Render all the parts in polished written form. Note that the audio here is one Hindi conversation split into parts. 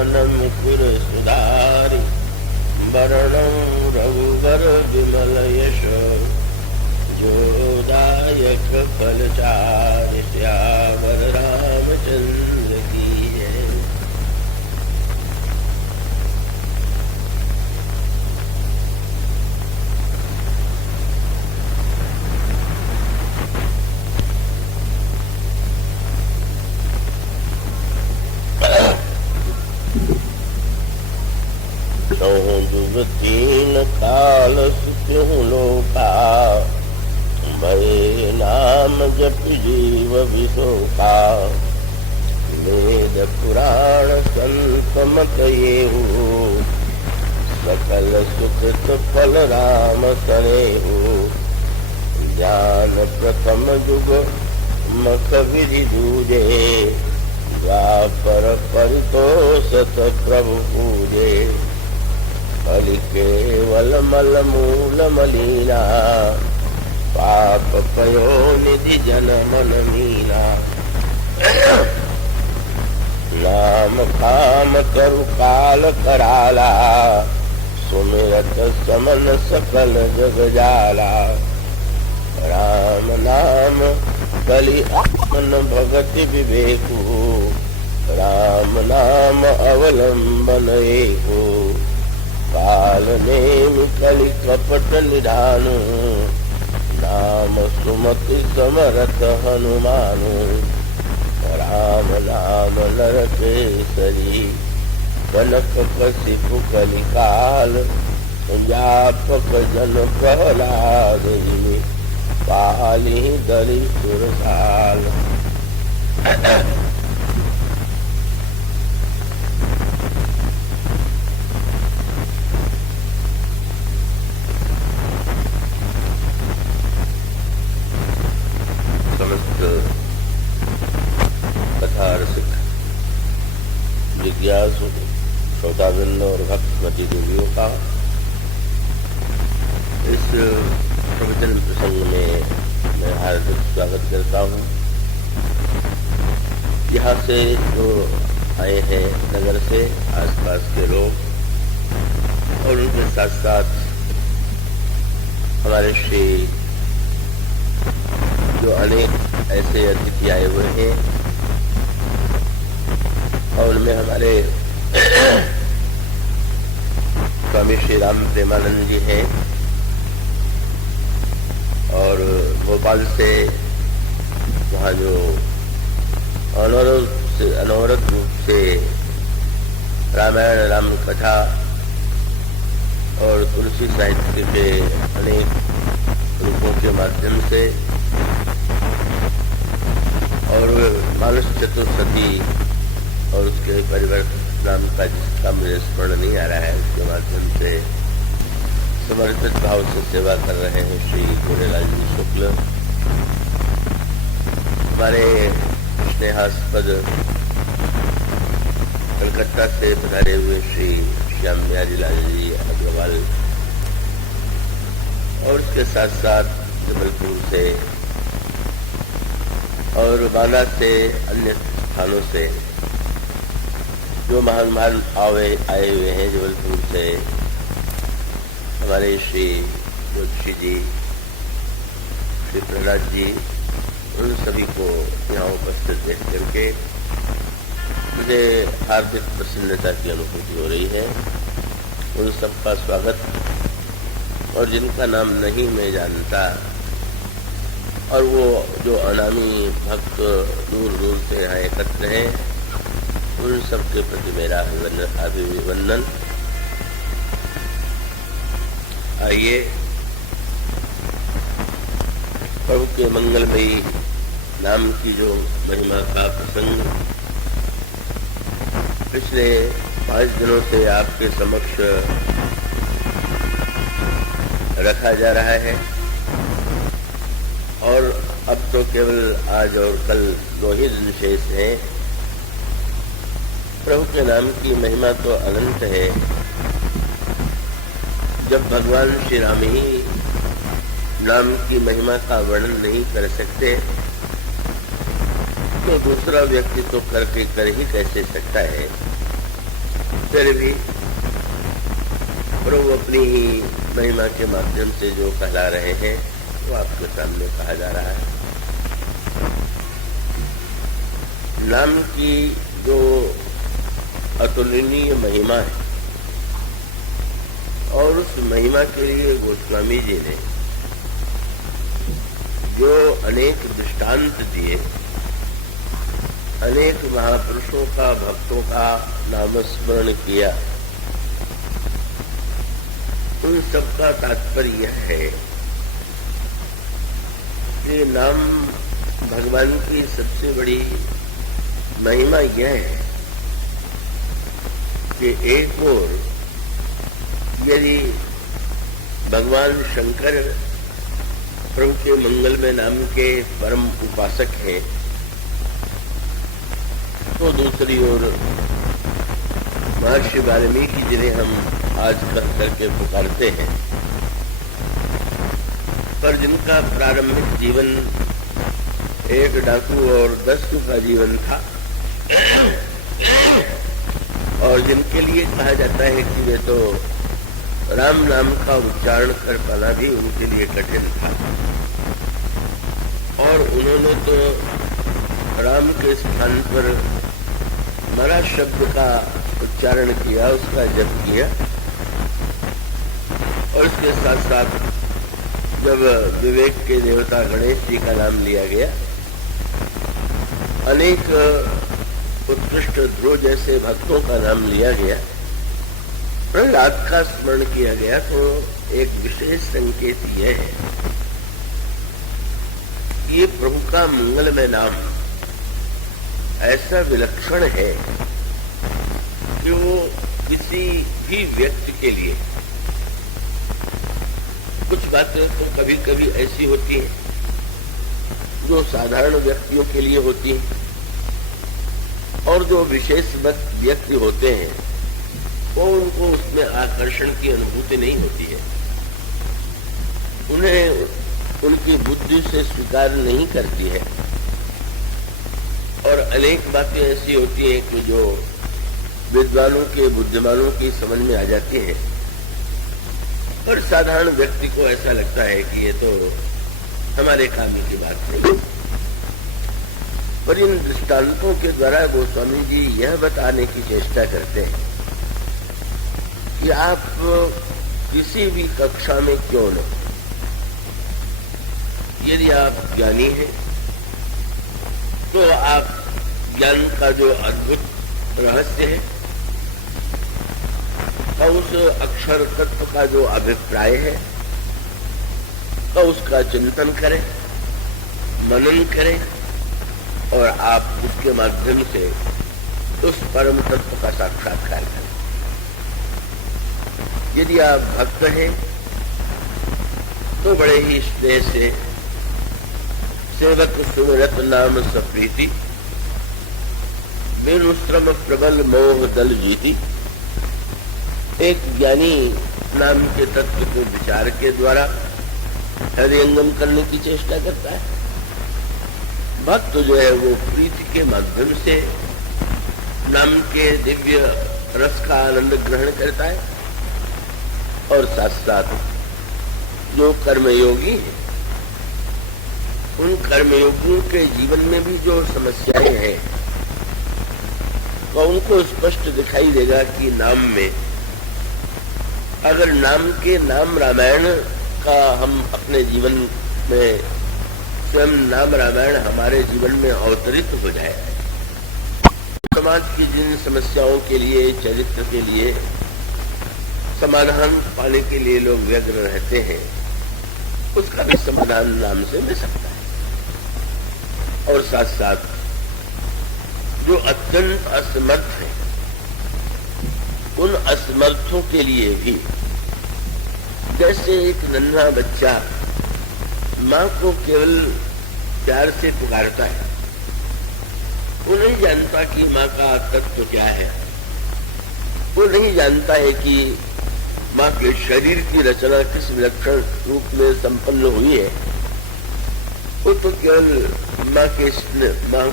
मन मुकुर सुधारि वरणं रघुवर विमल यश जोदायक फलचारि श्यामर रामचंद्र की जय। तीन काल सुत्यु लोका भय नाम जप जीव विशोका वेद पुराण संत मत येहु सकल सुकृत फल राम सनेहु ज्ञान प्रथम युग मख विधि दूजे द्वापर परितोषत प्रभु पूजे हरि केवल मल मूल मलीना पाप पयो निधि जन मन मीना नाम काम करु काल कराला सुमिरत समन सकल जग जाला राम नाम कलि मन भगति विवेकु राम नाम अवलंबन एको काल नेम कलि कपट निधानु नाम सुमति समरथ हनुमानु राम नाम नरकेसरी कनक कसिपु कलि काल व्यापक जन प्रहलाद पाली दरि सुरसाल। जिज्ञासु श्रोतावृंद और भक्तमती देवियों का इस प्रवचन प्रसंग में मैं हार्दिक स्वागत करता हूँ। यहाँ से जो आए हैं नगर से आसपास के लोग और उनके साथ साथ हमारे श्री जो अनेक ऐसे अतिथि आए हुए हैं और उनमें हमारे स्वामी श्री राम प्रेमानंद जी हैं और भोपाल से वहाँ जो अनवरत रूप से रामायण राम कथा और तुलसी साहित्य के अनेक रूपों के माध्यम से और मानस चतुर्सती और उसके परिवर्तन नाम का जिसका मुझे स्मरण नहीं आ रहा है उसके माध्यम से समर्पित भाव से सेवा कर रहे हैं श्री गोरेलाल जी शुक्ल। हमारे स्नेहास्पद कलकत्ता से पधारे हुए श्री श्याम बिहारी लाल जी अग्रवाल और उसके साथ साथ जबलपुर से और बांदा से अन्य स्थानों से जो महान आए हुए हैं जबलपुर से हमारे श्री जोशी जी श्री प्रहलाद जी उन सभी को यहाँ उपस्थित देख करके मुझे हार्दिक प्रसन्नता की अनुभूति हो रही है। उन सबका स्वागत और जिनका नाम नहीं मैं जानता और वो जो अनामी भक्त दूर दूर से यहाँ एकत्र हैं उन सबके प्रति मेरा अभिवंदन। आइए प्रभु के मंगलमयी नाम की जो महिमा का प्रसंग पिछले 5 दिनों से आपके समक्ष रखा जा रहा है और अब तो केवल आज और कल 2 ही दिन शेष हैं। प्रभु के नाम की महिमा तो अनंत है। जब भगवान श्री राम ही नाम की महिमा का वर्णन नहीं कर सकते तो दूसरा व्यक्ति तो कर ही कैसे सकता है। फिर भी प्रभु अपनी ही महिमा के माध्यम से जो कहला रहे हैं वो आपके सामने कहा जा रहा है। नाम की जो अतुलनीय महिमा है और उस महिमा के लिए गोस्वामी जी ने जो अनेक दृष्टांत दिए, अनेक महापुरुषों का, भक्तों का नामस्मरण किया, उन सबका तात्पर्य यह है कि नाम भगवान की सबसे बड़ी महिमा यह है कि एक ओर यदि भगवान शंकर प्रभु के मंगलमय नाम के परम उपासक हैं, तो दूसरी ओर महर्षि वाल्मीकि जिन्हें हम आज करके पुकारते हैं, पर जिनका प्रारंभिक जीवन एक डाकू और 10 का जीवन था और जिनके लिए कहा जाता है कि वे तो राम नाम का उच्चारण कर पाना भी उनके लिए कठिन था और उन्होंने तो राम के स्थान पर मरा शब्द का उच्चारण किया, उसका जप किया और उसके साथ साथ जब विवेक के देवता गणेश जी का नाम लिया गया, अनेक उत्कृष्ट ध्रुव जैसे भक्तों का नाम लिया गया, प्रहलाद का स्मरण किया गया, तो एक विशेष संकेत यह है, ये प्रभु का मंगलमय नाम ऐसा विलक्षण है कि वो किसी भी व्यक्ति के लिए, कुछ बातें तो कभी कभी ऐसी होती हैं जो साधारण व्यक्तियों के लिए होती हैं और जो विशेष व्यक्ति होते हैं वो उनको उसमें आकर्षण की अनुभूति नहीं होती है, उन्हें उनकी बुद्धि से स्वीकार नहीं करती है और अनेक बातें ऐसी होती हैं कि जो विद्वानों के, बुद्धिमानों की समझ में आ जाती है और साधारण व्यक्ति को ऐसा लगता है कि ये तो हमारे काम की बात नहीं। पर इन दृष्टांतों के द्वारा गोस्वामी जी यह बताने की चेष्टा करते हैं कि आप किसी भी कक्षा में क्यों न, यदि आप ज्ञानी हैं तो आप ज्ञान का जो अद्भुत रहस्य है का उस अक्षर तत्व का जो अभिप्राय है का उसका चिंतन करें, मनन करें और आप उसके माध्यम से उस परम तत्व का साक्षात्कार करें। यदि आप भक्त हैं तो बड़े ही स्नेह से सेवक सुमिरत नाम सप्रीति, बिनु श्रम प्रबल मोह दल जीती, एक ज्ञानी नाम के तत्व को विचार के द्वारा हृदयंगम करने की चेष्टा करता है। भक्त जो है वो प्रीति के माध्यम से नाम के दिव्य रस का आनंद ग्रहण करता है और साथ साथ जो कर्मयोगी है उन कर्मयोगियों के जीवन में भी जो समस्याएं हैं तो उनको स्पष्ट दिखाई देगा कि नाम में, अगर नाम के नाम रामायण का हम अपने जीवन में स्वयं नाम रामायण हमारे जीवन में अवतरित हो जाए, समाज की जिन समस्याओं के लिए, चरित्र के लिए समाधान पाने के लिए लोग व्यग्र रहते हैं, उसका भी समाधान नाम से मिल सकता है। और साथ साथ जो अत्यंत असमर्थ है उन असमर्थों के लिए भी, जैसे एक नन्हा बच्चा माँ को केवल प्यार से पुकारता है, वो नहीं जानता कि माँ का तत्व क्या है, वो नहीं जानता है कि माँ के शरीर की रचना किस विलक्षण रूप में संपन्न हुई है, वो तो केवल माँ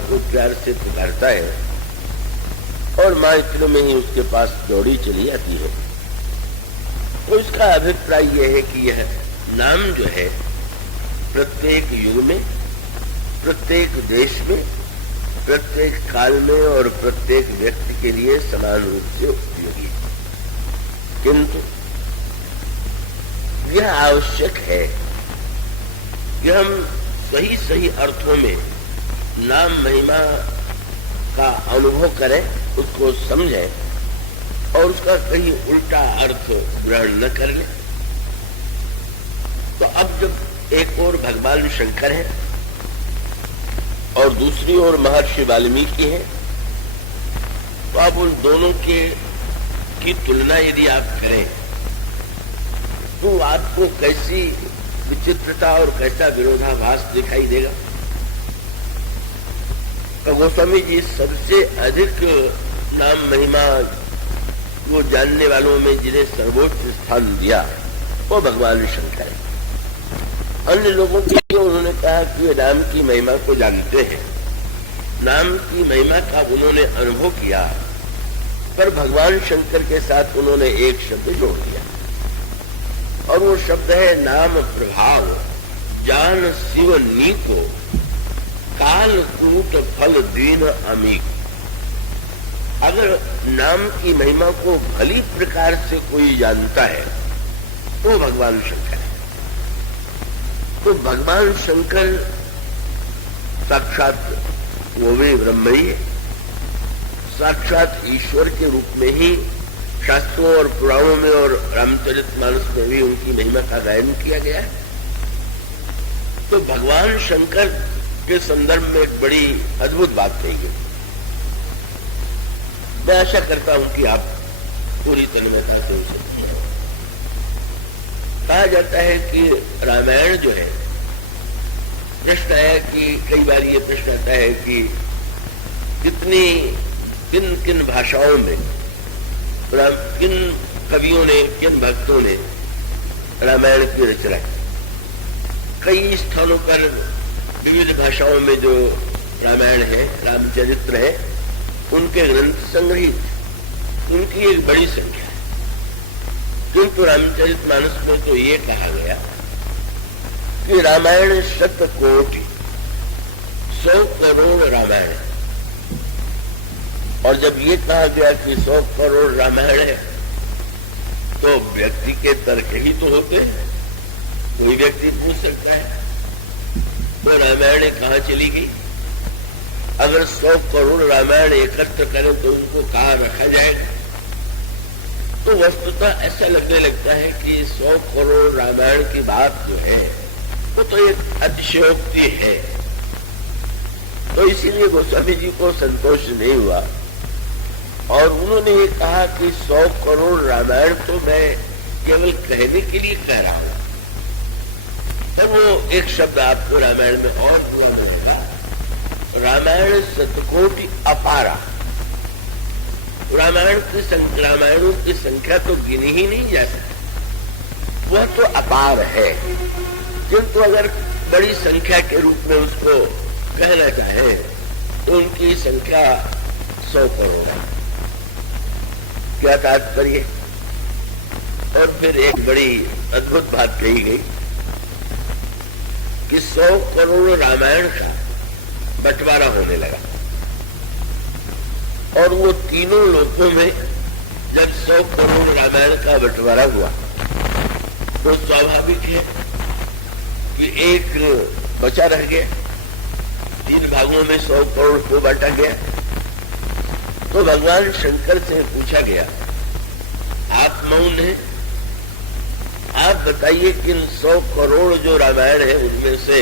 को प्यार से पुकारता है और माँ इतने में ही उसके पास दौड़ी चली आती है। तो इसका अभिप्राय यह है कि यह नाम जो है प्रत्येक युग में, प्रत्येक देश में, प्रत्येक काल में और प्रत्येक व्यक्ति के लिए समान रूप से उपयोगी है। किंतु यह आवश्यक है कि हम सही सही अर्थों में नाम महिमा का अनुभव करें, उसको समझें और उसका कहीं उल्टा अर्थ ग्रहण न कर लें। तो अब जब एक ओर भगवान शंकर है और दूसरी ओर महर्षि वाल्मीकि है, तो अब उन दोनों की तुलना यदि आप करें तो आपको कैसी विचित्रता और कैसा विरोधाभास दिखाई देगा। तो गोस्वामी जी सबसे अधिक नाम महिमा को जानने वालों में जिन्हें सर्वोच्च स्थान दिया वो भगवान शंकर है। अन्य लोगों के लिए उन्होंने कहा कि वे नाम की महिमा को जानते हैं, नाम की महिमा का उन्होंने अनुभव किया, पर भगवान शंकर के साथ उन्होंने एक शब्द जोड़ दिया और वो शब्द है नाम प्रभाव जान शिव नीको काल कूट फल दीन अमीक। अगर नाम की महिमा को भली प्रकार से कोई जानता है तो भगवान शंकर है। तो भगवान शंकर साक्षात वो भी ब्रह्म ही है, साक्षात ईश्वर के रूप में ही शास्त्रों और पुराणों में और रामचरितमानस में भी उनकी महिमा का गायन किया गया है। तो भगवान शंकर के संदर्भ में एक बड़ी अद्भुत बात कही गई। मैं आशा करता हूं कि आप पूरी तन्मयता से उसे कहा जाता है कि रामायण जो है, प्रश्न आया कि कई बार ये प्रश्न आता है कि किन किन भाषाओं में, किन कवियों ने, किन भक्तों ने रामायण की रचना की। कई स्थानों पर विविध भाषाओं में जो रामायण है, रामचरित्र है, उनके ग्रंथ संग्रहित, उनकी एक बड़ी संख्या है। किंतु रामचरितमानस में तो ये कहा गया कि रामायण 100 कोटि, 100 करोड़ रामायण है। और जब ये कहा गया कि 100 करोड़ रामायण है तो व्यक्ति के तर्क ही तो होते हैं। कोई व्यक्ति पूछ सकता है तो रामायण कहाँ चली गई? अगर 100 करोड़ रामायण एकत्र करें तो उनको कहाँ रखा जाएगा? तो वस्तुतः ऐसा लगने लगता है कि 100 करोड़ रामायण की बात जो है वो तो एक अतिशयोक्ति है। तो इसीलिए गोस्वामी जी को संतोष नहीं हुआ और उन्होंने ये कहा कि 100 करोड़ रामायण तो मैं केवल कहने के लिए कह रहा हूं। तब वो एक शब्द आपको रामायण में और पूरा मिलेगा, रामायण 100 कोटि अपारा। रामायणों की संख्या तो गिनी ही नहीं जा सकती, वह तो अपार है। किंतु अगर बड़ी संख्या के रूप में उसको कहना चाहे तो उनकी संख्या 100 करोड़ है। क्या तात्पर्य? और फिर एक बड़ी अद्भुत बात कही गई कि 100 करोड़ रामायण का बंटवारा होने लगा और वो तीनों लोकों में जब 100 करोड़ रामायण का बंटवारा हुआ तो स्वाभाविक है कि एक बचा रह गया, 3 भागों में 100 करोड़ को बांटा गया। तो भगवान शंकर से पूछा गया, आप मौन हैं, आप बताइए कि 100 करोड़ जो रामायण है उनमें से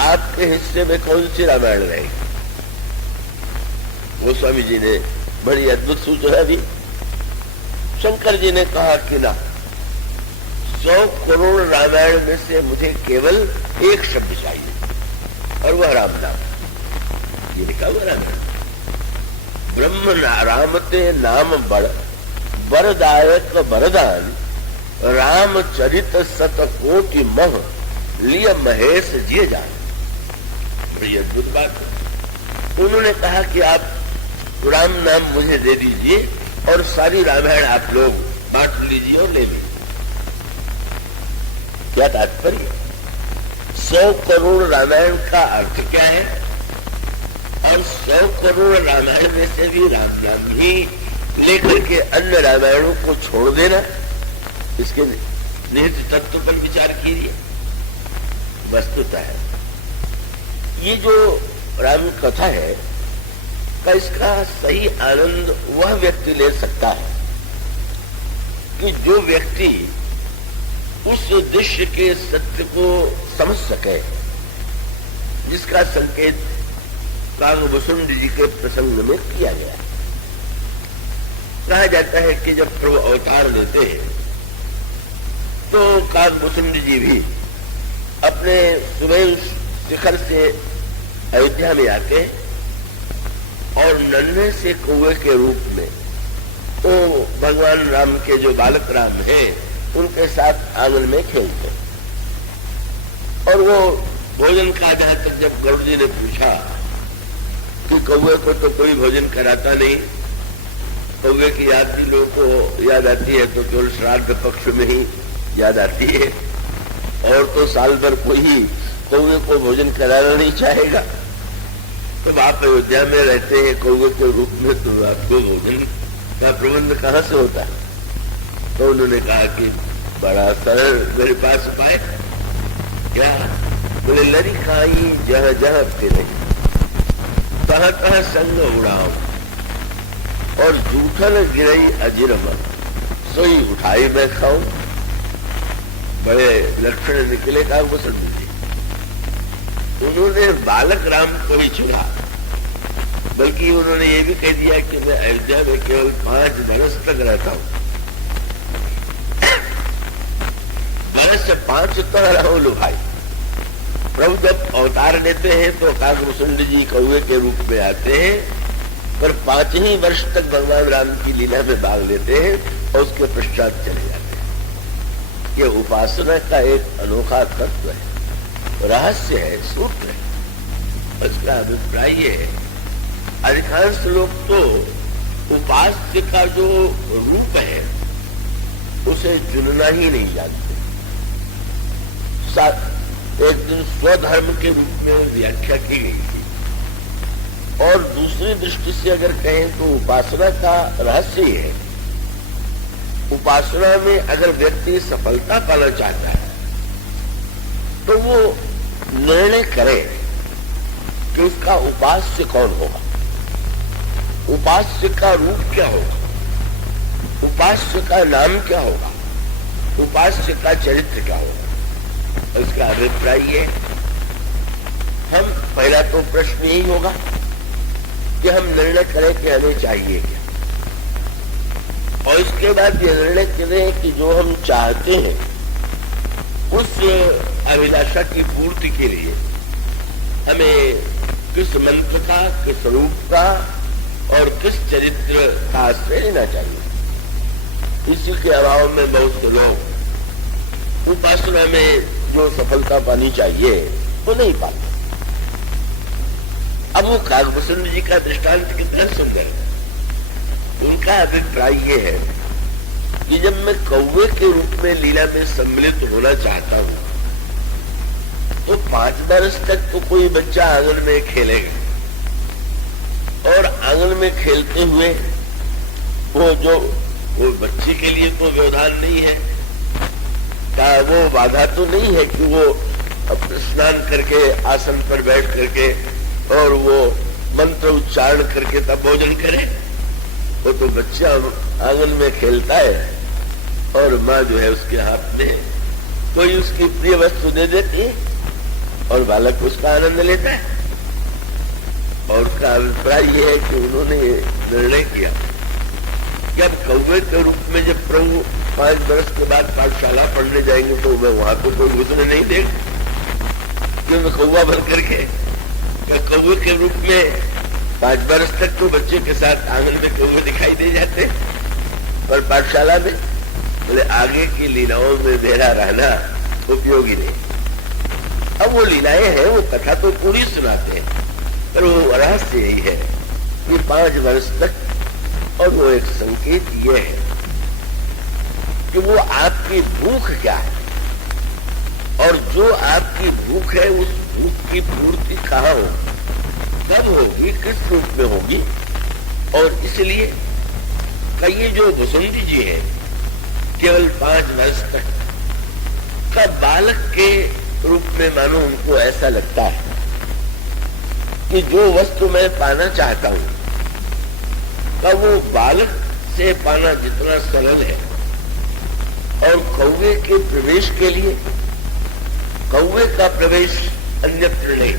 आपके हिस्से में कौन सी रामायण रहेगी? गोस्वामी जी ने बड़ी अद्भुत सूचना दी। शंकर जी ने कहा कि ना, 100 करोड़ रामायण में से मुझे केवल एक शब्द चाहिए और वह राम नाम। ये लिखा हुआ रामायण, ब्रह्म रामते नाम बड़ वरदायक वरदान रामचरित 100 कोटि मह लिय महेश जिय जान। बड़ी अद्भुत बात है। उन्होंने कहा कि आप तो राम नाम मुझे दे दीजिए और सारी रामायण आप लोग बांट लीजिए और ले लीजिए। क्या तात्पर्य? 100 करोड़ रामायण का अर्थ क्या है? और 100 करोड़ रामायण में से भी राम नाम ही लेकर के अन्य रामायणों को छोड़ देना, इसके निहित तत्व पर विचार कीजिए। वस्तुतः है ये जो राम कथा है का इसका सही आनंद वह व्यक्ति ले सकता है कि जो व्यक्ति उस दृश्य के सत्य को समझ सके, जिसका संकेत कागभूषुंड जी के प्रसंग में किया गया है। कहा जाता है कि जब प्रभु अवतार लेते हैं तो कागभूषुंड जी भी अपने सुमेरु शिखर से अयोध्या में आके और नन्हे से कौवे के रूप में तो भगवान राम के जो बालक राम हैं उनके साथ आंगन में खेलते। और वो भोजन का जहां तक जब गरुड़ जी ने पूछा कि कौवे को तो कोई भोजन कराता नहीं, कौवे की याद लोगों को याद आती है तो केवल श्राद्ध पक्ष में ही याद आती है, और तो साल भर कोई कौवे को भोजन कराना नहीं चाहेगा। तो आप अयोध्या में रहते हैं कौवे के रूप में, तो आपको भोजन का प्रबंध कहाँ से होता है? तो उन्होंने कहा कि बड़ा सरल मेरे पास उपाय क्या? बोले लरी खाई जहां जहां फिरे, तहां तहां संग उड़ाओ, और जूठन गिरई अजिरम सोई उठाई मैं खाऊं। बड़े लक्षण निकले कागभूषुंड जी। उन्होंने बालक राम को ही चुना, बल्कि उन्होंने ये भी कह दिया कि मैं अयोध्या में केवल 5 वर्ष तक रहता हूं। वर्ष 5 तक रहो लो भाई। प्रभु जब अवतार लेते हैं तो कागभूषुंड जी कौवे के रूप में आते हैं, पर 5 ही वर्ष तक भगवान राम की लीला में भाग लेते हैं और उसके पश्चात चले जाते हैं। ये उपासना का एक अनोखा तत्व है, रहस्य है, सूत्र है। उसका अभिप्राय ये है, अधिकांश लोग तो उपास्य का जो रूप है उसे चुनना ही नहीं जानते। एक दिन स्वधर्म के रूप में व्याख्या की गई थी, और दूसरी दृष्टि से अगर कहें तो उपासना का रहस्य ही है। उपासना में अगर व्यक्ति सफलता पाना चाहता है तो वो निर्णय करे कि उसका उपास्य कौन होगा, उपास्य का रूप क्या होगा, उपास्य का नाम क्या होगा, उपास्य का चरित्र क्या होगा। उसका अभिप्राय ये, हम पहला तो प्रश्न यही होगा कि हम निर्णय करें कि हमें चाहिए क्या, और इसके बाद ये निर्णय करें कि जो हम चाहते हैं उस अभिलाषा की पूर्ति के लिए हमें किस मंत्र का, किस रूप का और किस चरित्र का आश्रय लेना चाहिए। इसी के अभाव में बहुत से लोग उपासना में जो सफलता पानी चाहिए वो नहीं पाते। अब वो कागभूषुंड जी का दृष्टांत कितना सुंदर है। उनका अभिप्राय ये है कि जब मैं कौवे के रूप में लीला में सम्मिलित होना चाहता हूं तो 5 वर्ष तक तो कोई बच्चा आंगन में खेलेगा, और आंगन में खेलते हुए वो बच्चे के लिए तो व्यवधान नहीं है, क्या वो बाधा तो नहीं है कि वो अपने स्नान करके आसन पर बैठ करके और वो मंत्र उच्चारण करके तब भोजन करे। वो तो बच्चा आंगन में खेलता है और माँ जो है उसके हाथ में कोई उसकी प्रिय वस्तु दे देती है और बालक उसका आनंद लेता है। और उसका अभिप्राय यह है कि उन्होंने निर्णय किया कि अब कौवे के रूप में जब प्रभु 5 वर्ष के बाद पाठशाला पढ़ने जाएंगे तो मैं वहां को कोई घुसने नहीं देगा, क्योंकि कौवा भर करके कौवे के रूप में 5 वर्ष तक तो बच्चे के साथ आंगन में कौवे दिखाई दे जाते, पर पाठशाला में बोले आगे की लीलाओं में मेरा रहना उपयोगी नहीं। अब वो लीलाएं हैं, वो कथा तो पूरी सुनाते हैं, पर वो रहस्य यही है ये 5 वर्ष तक। और वो एक संकेत ये है कि वो आपकी भूख क्या है, और जो आपकी भूख है उस भूख की पूर्ति कहाँ हो, कब होगी, किस रूप में होगी। और इसलिए कई जो वसुंधरा जी है केवल 5 वर्ष तक का बालक के रूप में मानो उनको ऐसा लगता है कि जो वस्तु मैं पाना चाहता हूं तब वो बालक से पाना जितना सरल है। और कौवे के प्रवेश के लिए कौवे का प्रवेश अन्यत्र नहीं,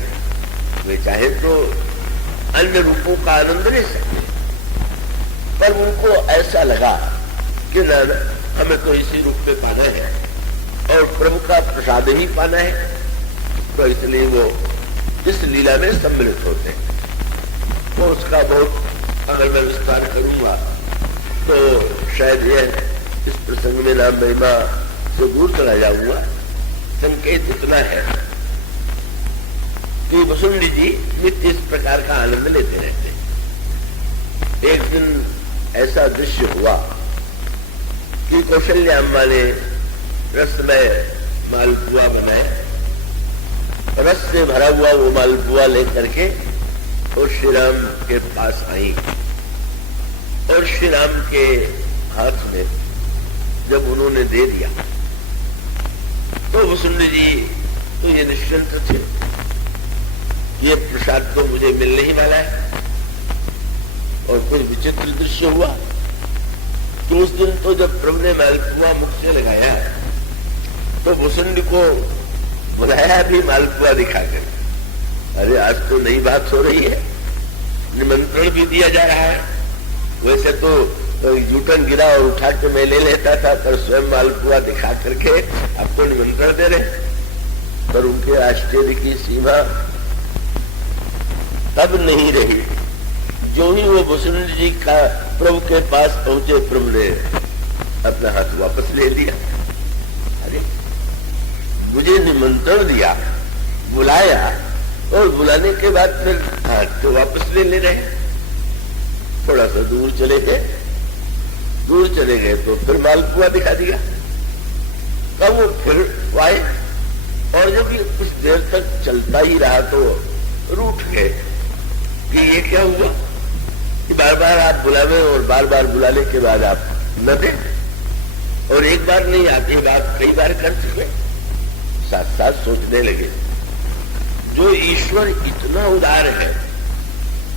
वे चाहे तो अन्य रूपों का आनंद ले सकते, पर उनको ऐसा लगा कि ना हमें तो इसी रूप में पाना है और प्रभु का प्रसाद ही पाना है, तो इसलिए वो इस लीला में सम्मिलित होते हैं। तो उसका बहुत अगर मैं विस्तार करूंगा तो शायद यह इस प्रसंग में नाम महिमा से दूर चला जाऊंगा। संकेत इतना है कि वसुंधरा जी नित्य इस प्रकार का आनंद लेते रहते। एक दिन ऐसा दृश्य हुआ कि कौशल्या अम्मा ने रसमय मालपुआ बनाए, रस से भरा हुआ वो मालपुआ लेकर के और श्री राम के पास आई, और श्री राम के हाथ में जब उन्होंने दे दिया तो वसुंधरा जी तो ये निश्चिंत थे, ये प्रसाद तो मुझे मिलने ही वाला है। और कुछ विचित्र दृश्य हुआ कि उस दिन तो जब प्रभु ने मालपुआ मुख से लगाया तो वसुंधरा को बुलाया भी मालपुआ दिखाकर, अरे आज तो नई बात हो रही है, निमंत्रण भी दिया जा रहा है। वैसे तो जूठन गिरा और उठा के मैं ले लेता था, पर स्वयं मालपुआ दिखा करके आपको निमंत्रण दे रहे। पर उनके आश्चर्य की सीमा तब नहीं रही जो ही वो वसुंधरा जी का प्रभु के पास पहुंचे, प्रभु ने अपना हाथ वापस ले लिया। अरे मुझे निमंत्रण दिया, बुलाया, और बुलाने के बाद फिर हाथ तो वापस ले रहे। थोड़ा सा दूर चले गए तो फिर मालपुआ दिखा दिया। तब वो फिर आए, और जब ये कुछ देर तक चलता ही रहा तो रूठ गए कि ये क्या हुआ कि बार बार आप बुलावे और बार बार बुलाने के बाद आप न दें, और एक बार नहीं, आप ये बात कई बार कर चुके। साथ साथ सोचने लगे, जो ईश्वर इतना उदार है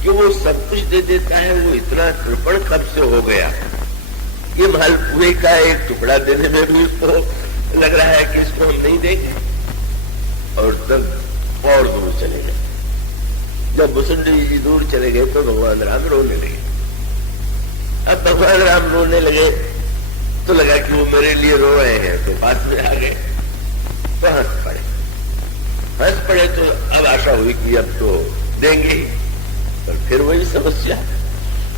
कि वो सब कुछ दे देता है, वो इतना कृपण कब से हो गया। ये मालपुए का एक टुकड़ा देने में भी उसको लग रहा है कि इसको हम नहीं देंगे। और तब और दूर चले गए। जब वसुंधरा जी दूर चले गए तो भगवान राम रोने लगे। अब भगवान राम रोने लगे तो लगा कि वो मेरे लिए रो रहे हैं, तो पास में आ गए तो हंस पड़े। तो अब आशा हुई कि अब तो देंगे ही, पर फिर वही समस्या,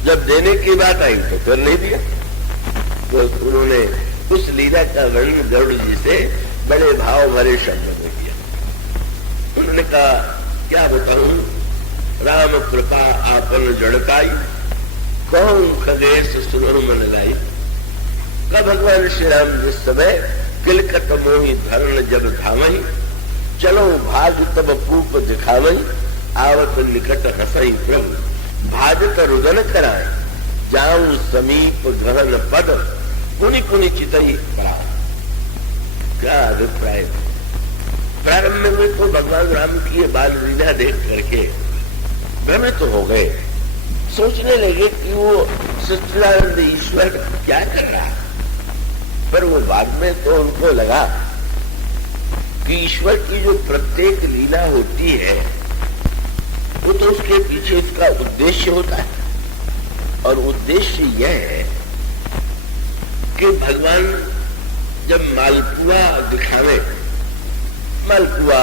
जब देने की बात आई तो फिर नहीं दिया। तो उन्होंने उस लीला का वर्णन गरुड़ जी से बड़े भाव भरे शब्द में किया। उन्होंने कहा, क्या बताऊं, राम कृपा आपन जड़काई, कौन खगेश सुनर मन लाई। का भगवान श्री राम जिस समय किलकत मोही धरण जब धामई, चलो भाग तब पूप दिखावई, आवत निकट हसई प्रभु, भाजत रुदन कराए, जाऊं समीप गहन पद, कुनि कुनि चितई परा। क्या अभिप्राय। प्रारंभ में तो भगवान राम की ये बाल लीला देख करके भ्रमित तो हो गए, सोचने लगे कि वो सच्चिदानंद ईश्वर क्या कर रहा है। पर वो बाद में तो उनको लगा कि ईश्वर की जो प्रत्येक लीला होती है वो तो उसके पीछे उसका उद्देश्य होता है, और उद्देश्य यह है कि भगवान जब मालपुआ दिखावे, मालपुआ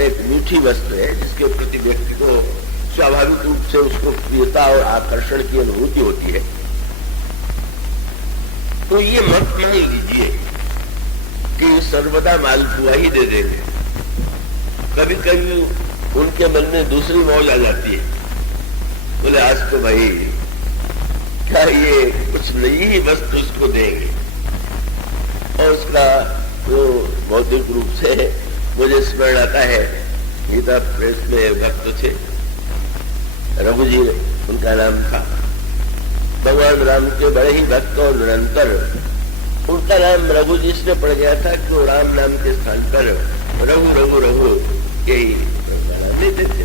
एक मीठी वस्तु है जिसके प्रति व्यक्ति को स्वाभाविक रूप से उसको प्रियता और आकर्षण की अनुभूति होती है। तो ये मत मान लीजिए कि सर्वदा मालपुआ ही दे देंगे। कभी कभी उनके मन में दूसरी मौज आ जाती है बोले आज तो भाई क्या ये कुछ नई ही वस्तु उसको देंगे। और उसका जो बौद्धिक रूप से मुझे स्मरण आता है, गीता प्रेस में भक्त थे, रघु जी उनका नाम था। भगवान राम के बड़े ही भक्त और निरंतर उनका नाम रघु जी इसलिए पड़ गया था कि वो राम नाम के स्थान पर रघु रघु रघु यही देते थे,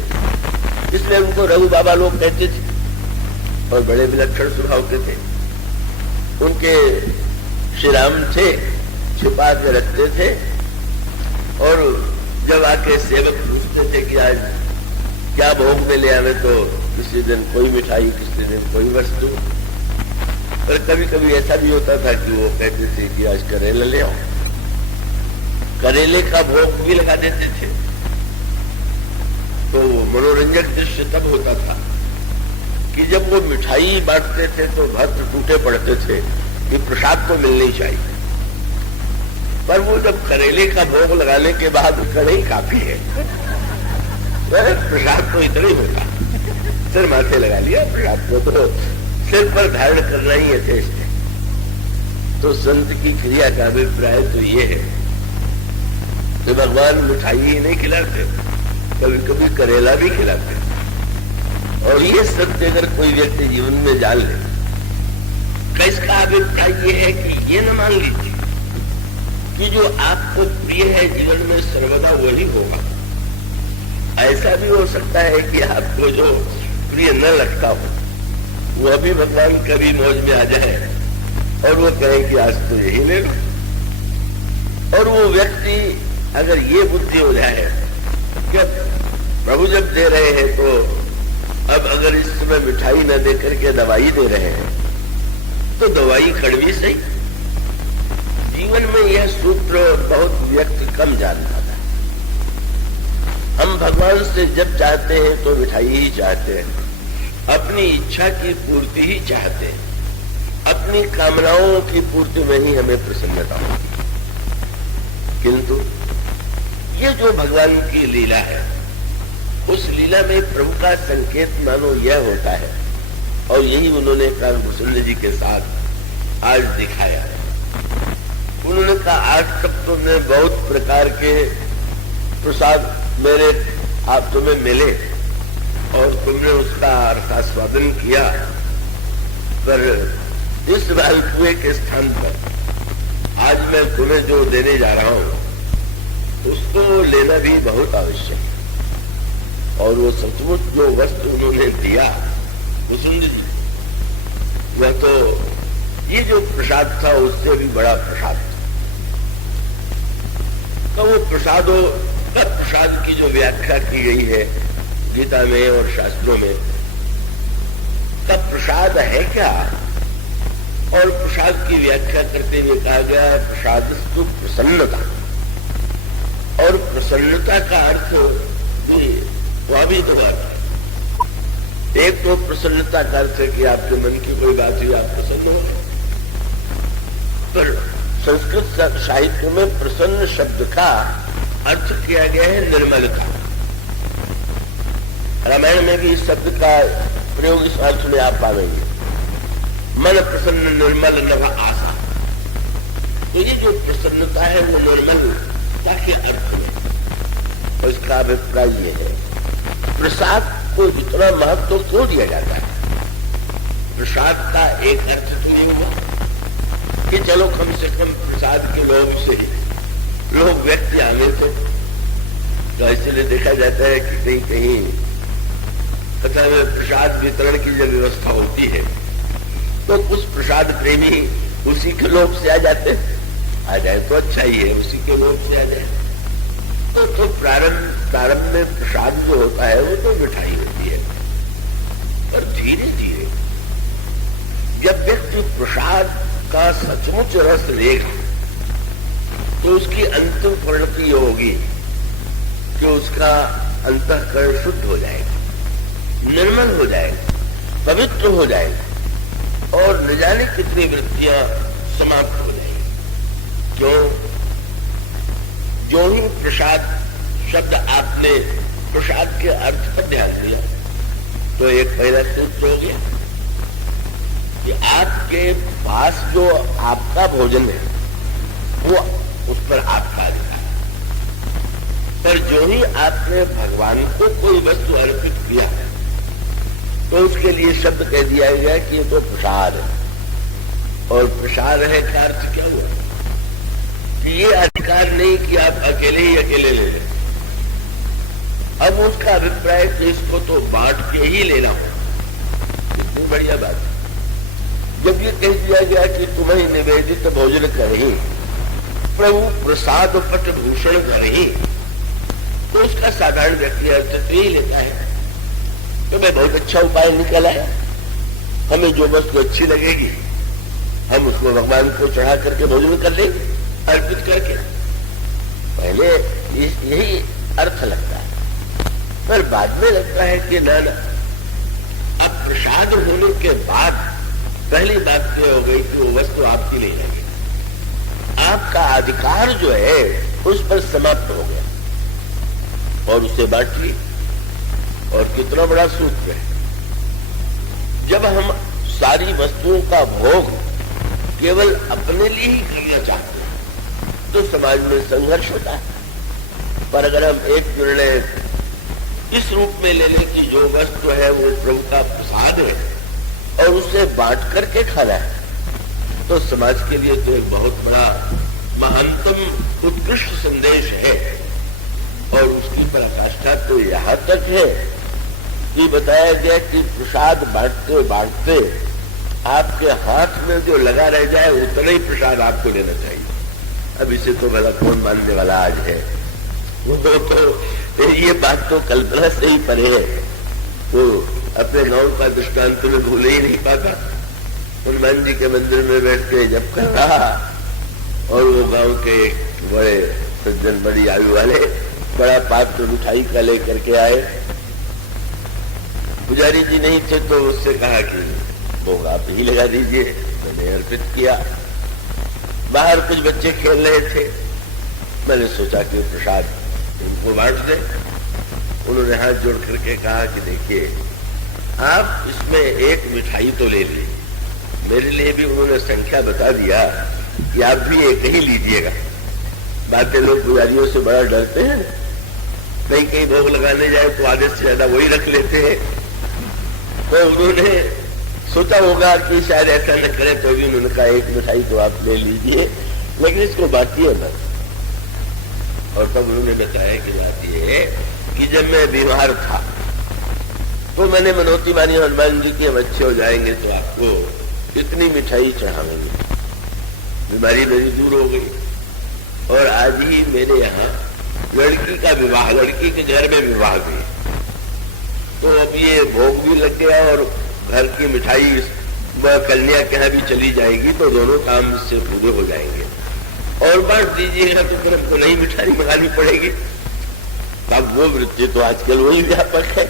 इसलिए उनको रघु बाबा लोग कहते थे। और बड़े विलक्षण स्वभाव के थे। उनके श्री राम थे, छिपा के रखते थे, और जब आके सेवक पूछते थे कि आज क्या भोग में ले आवे, तो किसी दिन कोई मिठाई, किसी दिन कोई वस्तु। और कभी कभी ऐसा भी होता था कि वो कहते थे कि आज करेला ले आओ, करेले का भोग भी लगा देते थे। तो मनोरंजक दृश्य तब होता था कि जब वो मिठाई बांटते थे तो भक्त टूटे पड़ते थे कि प्रसाद तो मिलना ही चाहिए, पर वो जब करेले का भोग लगाने के बाद कड़ाई काफी है, प्रसाद तो इतना ही होता, सिर माथे लगा लिया, प्रसाद को तो सिर पर धारण करना ही यथेष्ट है। तो संत की क्रिया का अभिप्राय तो ये है कि भगवान मिठाई ही नहीं खिलाते, कभी कभी करेला भी खिलाते। और ये सत्य अगर कोई व्यक्ति जीवन में जान ले, तो इसका अभिप्राय ये है कि ये न मान लीजिए कि जो आपको प्रिय है जीवन में सर्वदा वही होगा। ऐसा भी हो सकता है कि आपको जो प्रिय न लगता हो वह भी भगवान कभी मौज में आ जाए और वो कहे कि आज तो यही ले लो। और वो व्यक्ति अगर ये बुद्धि हो जाए कि प्रभु जब दे रहे हैं तो अब अगर इस समय मिठाई न दे करके दवाई दे रहे हैं तो दवाई कड़वी सही। जीवन में यह सूत्र बहुत व्यक्ति कम जान पाता है। हम भगवान से जब चाहते हैं तो मिठाई ही चाहते हैं, अपनी इच्छा की पूर्ति ही चाहते हैं, अपनी कामनाओं की पूर्ति में ही हमें प्रसन्नता होती। किंतु ये जो भगवान की लीला है, उस लीला में प्रभु का संकेत मानो यह होता है, और यही उन्होंने कानभूषण जी के साथ आज दिखाया है। उन्होंने कहा आज तक तुमने बहुत प्रकार के प्रसाद मेरे आप तुम्हें मिले और तुमने उसका रसास्वादन किया, पर इस मालपुए के स्थान पर आज मैं तुम्हें जो देने जा रहा हूं उसको लेना भी बहुत आवश्यक है। और वो सचमुच जो वस्तु उन्होंने दिया कुसुंद जी, वह तो ये जो प्रसाद था उससे भी बड़ा प्रसाद था। तो वो प्रसादों प्रसाद की जो व्याख्या की गई है गीता में और शास्त्रों में, तब प्रसाद है क्या? और प्रसाद की व्याख्या करते हुए कहा गया है प्रसाद तो प्रसन्नता, और प्रसन्नता का अर्थ वह भी दो आता है। एक तो प्रसन्नता का अर्थ है कि आपके मन की कोई बात हुई आप प्रसन्न हो गए, पर संस्कृत साहित्य में प्रसन्न शब्द का अर्थ किया गया है निर्मलता। रामायण में भी इस शब्द का प्रयोग इस अर्थ में आप पाएंगे, मन प्रसन्न निर्मल नभ आशा। तो ये जो प्रसन्नता है वो निर्मलता के अर्थ में, और इसका अभिप्राय ये है प्रसाद को इतना महत्व क्यों दिया जाता है। प्रसाद का एक अर्थ तो नहीं हुआ कि चलो कम से कम प्रसाद के लोभ से लोग व्यक्ति आने थे, तो इसलिए देखा जाता है कि कहीं कहीं कथा में प्रसाद वितरण की जब व्यवस्था होती है तो कुछ प्रसाद प्रेमी उसी के लोभ से आ जाते, आ जाए तो अच्छा ही है, उसी के लोभ से आ जाए। तो प्रारंभ में प्रसाद जो होता है वो तो मिठाई होती है, पर धीरे धीरे जब व्यक्ति प्रसाद का सचमुच रस लेगा तो उसकी अंतिम परिणति होगी कि उसका अंतःकरण शुद्ध हो जाएगा, निर्मल हो जाएगा, पवित्र हो जाएगा, और न जाने कितनी वृत्तियां समाप्त हो जाएगी। क्यों? जो ही प्रसाद शब्द आपने प्रसाद के अर्थ पर ध्यान दिया, तो एक पहला सूत्र हो गया कि आपके पास जो आपका भोजन है वो उस पर आपका अधिकार, पर जो ही आपने भगवान को कोई वस्तु अर्पित किया है तो उसके लिए शब्द कह दिया गया कि ये तो प्रसाद है। और प्रसाद है का अर्थ क्या हुआ कि ये अधिकार नहीं कि आप अकेले ही अकेले ले लें। अब उसका अभिप्राय कि इसको तो बांट के ही लेना हो, कितनी बढ़िया बात है। जब ये कह दिया गया कि तुम्हें निवेदित भोजन करही प्रभु प्रसाद पट भूषण करही, तो उसका साधारण व्यक्ति अर्थ तो ही लेता है तो मैं बहुत अच्छा उपाय निकल आया, हमें जो वस्तु अच्छी लगेगी हम उसको भगवान को चढ़ा करके भोजन कर लेंगे अर्पित करके। पहले यही अर्थ लगता है, पर बाद में लगता है कि ना ना, अब प्रसाद होने के बाद पहली बात तो हो गई कि वो वस्तु आपकी नहीं लगी, आपका अधिकार जो है उस पर समाप्त हो गया और उसे बांट ली। और कितना बड़ा सूत्र है, जब हम सारी वस्तुओं का भोग केवल अपने लिए ही करना चाहते हैं तो समाज में संघर्ष होता है। पर अगर हम एक निर्णय इस रूप में ले लें कि जो वस्तु है वो प्रभु का प्रसाद है और उसे बांट करके खाना है, तो समाज के लिए तो एक बहुत बड़ा महानतम उत्कृष्ट संदेश है। और उसकी पराकाष्ठा तो यहां तक है कि बताया गया कि प्रसाद बांटते बांटते आपके हाथ में जो लगा रह जाए उतना ही प्रसाद आपको लेना चाहिए। अब इसे तो भला कौन मानने वाला आज है, वो तो ये बात तो कल्पना से ही परे है। तो अपने गांव का दृष्टांत में भूल ही नहीं पाता, हनुमान जी के मंदिर में बैठ के जब कर रहा और वो गांव के बड़े सज्जन बड़ी आयु वाले बड़ा पात्र मिठाई का लेकर के आए। पुजारी जी नहीं थे तो उससे कहा कि भोग आप ही लगा दीजिए, मैंने अर्पित किया। बाहर कुछ बच्चे खेल रहे थे, मैंने सोचा कि प्रसाद उनको बांट दे। उन्होंने हाथ जोड़ करके कहा कि देखिए आप इसमें एक मिठाई तो ले ली, मेरे लिए भी उन्होंने संख्या बता दिया कि आप भी एक ही लीजिएगा। बातें लोग पुजारियों से बड़ा डरते हैं, कहीं कहीं भोग लगाने जाए तो आधे से ज्यादा वही रख लेते हैं। तो उन्होंने सोचा होगा कि शायद ऐसा न करें, तो भी उन्होंने कहा एक मिठाई तो आप ले लीजिए लेकिन इसको बांटिए ना। और तब उन्होंने बताया कि बात यह है कि जब मैं बीमार था तो मैंने मनौती मानी हनुमान जी के अच्छे हो जाएंगे तो आपको इतनी मिठाई चढ़ावेंगे। बीमारी मेरी दूर हो गई और आज ही मेरे यहाँ लड़की का विवाह, लड़की के घर में विवाह भी, तो अब ये भोग भी लग गया और घर की मिठाई कन्या के यहाँ भी चली जाएगी, तो दोनों काम इससे पूरे हो जाएंगे। और बांट दीजिएगा तो फिर हमको नई मिठाई मंगानी पड़ेगी। अब वो वृत्ति तो आजकल वही व्यापक है।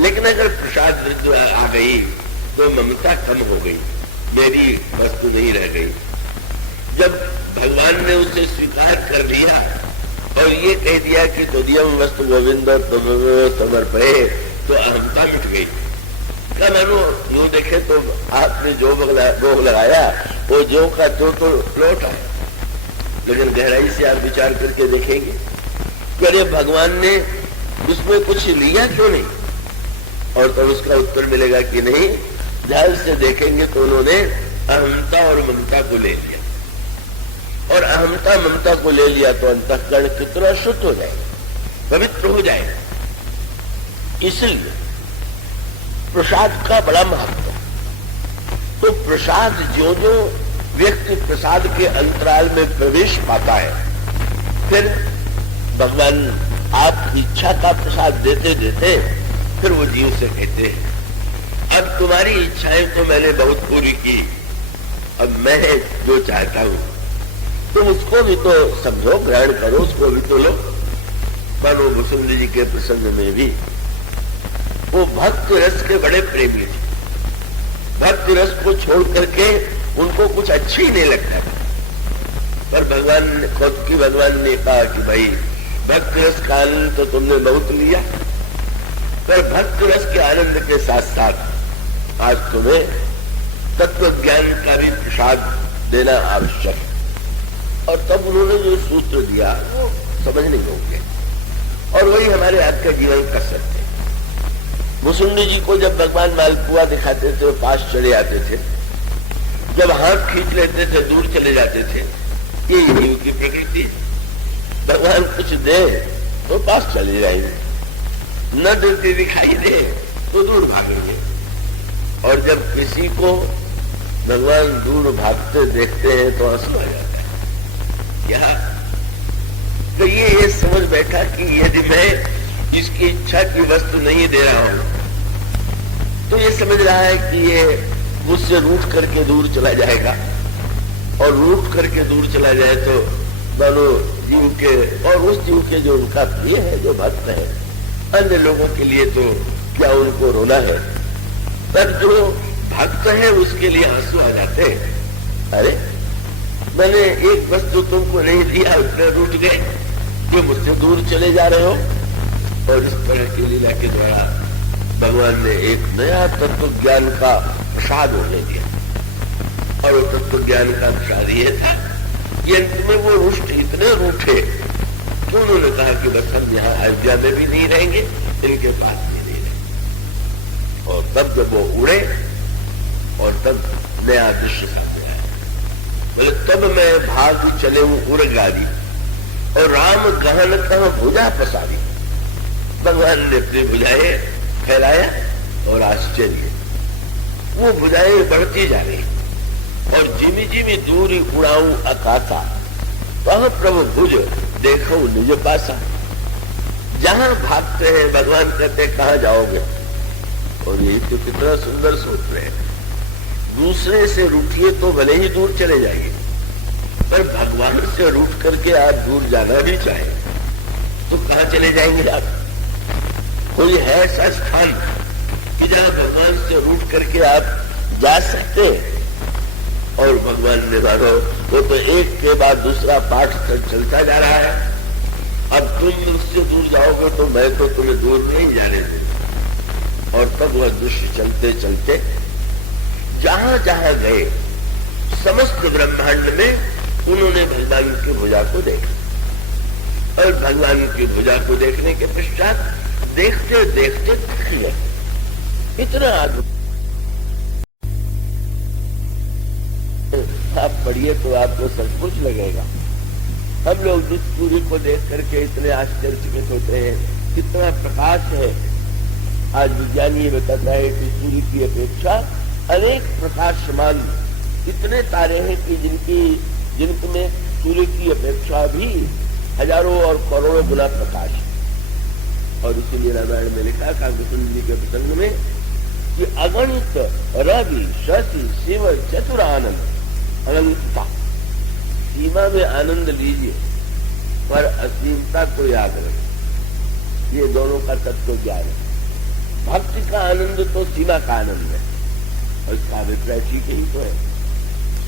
लेकिन अगर प्रसाद वृत्ति आ गई तो ममता कम हो गई, मेरी वस्तु नहीं रह गई। जब भगवान ने उसे स्वीकार कर लिया और ये कह दिया कि तुदियम वस्तु गोविंद तुम्हें समर्पये, तो अहमता मिट गई। क्या मानो यूं देखे तो आपने जो भोग लगाया वो जो का तो लौट आया। लेकिन गहराई से आप विचार करके देखेंगे कि अरे भगवान ने उसमें कुछ लिया क्यों नहीं, और तब उसका उत्तर मिलेगा कि नहीं, ध्यान से देखेंगे तो उन्होंने अहमता और ममता को ले लिया। और अहमता ममता को ले लिया तो अंतःकरण कितना शुद्ध हो जाएगा, पवित्र हो जाएगा। इसलिए प्रसाद का बड़ा महत्व है। तो प्रसाद जो जो व्यक्ति प्रसाद के अंतराल में प्रवेश पाता है, फिर भगवान आप इच्छा का प्रसाद देते देते फिर वो जीव से कहते हैं अब तुम्हारी इच्छाएं तो मैंने बहुत पूरी की, अब मैं जो चाहता हूं तुम उसको भी तो समझो, ग्रहण करो, उसको भी तो लो। पर वो भुसुंद जी के प्रसंग में भी वो भक्त रस के बड़े प्रेमी थे। भक्त रस को छोड़ करके उनको कुछ अच्छी ही नहीं लगता था। पर भगवान ने खुद की भगवान ने कहा कि भाई भक्त रस का आनंद तो तुमने बहुत लिया, पर भक्त रस के आनंद के साथ साथ आज तुम्हें तत्व ज्ञान का भी प्रसाद देना आवश्यक है। और तब उन्होंने जो सूत्र दिया वो समझने योग्य है और वही हमारे आज का जीवन कर सकते हैं। मुसुंडी जी को जब भगवान मालपुआ दिखाते थे, पास चले आते थे, जब हाथ खींच लेते थे दूर चले जाते थे। ये जीव की प्रकृति है। भगवान कुछ दे तो पास चले जाएंगे, न देते दिखाई दे तो दूर भागेंगे। और जब किसी को भगवान दूर भागते देखते हैं तो आंसू आ जाता है। यहाँ तो ये समझ बैठा कि यदि मैं इसकी इच्छा की वस्तु नहीं दे रहा हूं तो ये समझ रहा है कि ये मुझसे रूठ करके दूर चला जाएगा, और रूठ करके दूर चला जाए तो दोनों जीव के और उस जीव के जो उनका प्रिय है, जो भक्त है, अन्य लोगों के लिए तो क्या उनको रोना है, पर जो भक्त है उसके लिए आंसू आ जाते हैं। अरे मैंने एक वस्तु तुमको नहीं दिया, उसने रूठ गए, कि मुझसे दूर चले जा रहे हो। और इस तरह की लीला के द्वारा भगवान ने एक नया तत्व ज्ञान का प्रसाद होने दिया। और वो तत्व ज्ञान का प्रसाद ये था कि अंत में वो रुष्ट इतने रूठे तो उन्होंने कहा कि बस हम यहाँ अयोध्या में भी नहीं रहेंगे, इनके पास भी नहीं रहेंगे। और तब जब वो उड़े और तब नया दृश्य सामने आया, बोले तब मैं भाग चले हूं उड़गारी और राम गहन कह भुजा पसारी। भगवान ने अपनी भुजाएं फैलाया और आश्चर्य वो भुजाएं बढ़ती जा रही और जिमी जिमी दूरी उड़ाऊ आकाशा वह प्रभु भुज देखो निज पासा। जहां भागते हैं भगवान कहते कहां जाओगे। और ये तो कितना सुंदर सोच रहे हैं, दूसरे से रूठिए तो भले ही दूर चले जाइए, पर भगवान से रूठ करके आप दूर जाना भी चाहे तो कहां चले जाएंगे आप। कोई है ऐसा स्थान कि जहां भगवान से रूठ करके आप जा सकते हैं। और भगवान ने मानो वो तो एक के बाद दूसरा पाठ चलता जा रहा है। अब तुम मुझसे दूर जाओगे तो मैं तो तुम्हें दूर नहीं जाने दूंगा। और तब वह दृश्य चलते चलते जहां जहां गए समस्त ब्रह्मांड में उन्होंने भगवान की भुजा को देखा। और भगवान की भुजा को देखने के पश्चात देखते देखते थक गए। इतना अद्भुत आप पढ़िए तो आपको सचमुच लगेगा। हम लोग जिस सूर्य को देख करके इतने आश्चर्यचकित होते हैं, कितना प्रकाश है। आज विज्ञानी बताता है कि सूर्य की अपेक्षा अनेक प्रकाशमान इतने तारे हैं कि जिनमें सूर्य की अपेक्षा भी हजारों और करोड़ों गुना प्रकाश है। और इसीलिए रामायण में लिखा काव्यकुंज के प्रसंग में कि अगणित रवि शशि शिव चतुरानंद अनंतता। सीमा में आनंद लीजिए पर असीमता को याद रखें। ये दोनों का तत्व ज्ञान है। भक्ति का आनंद तो सीमा का आनंद है और इसका अभिप्राय ठीक ही तो है।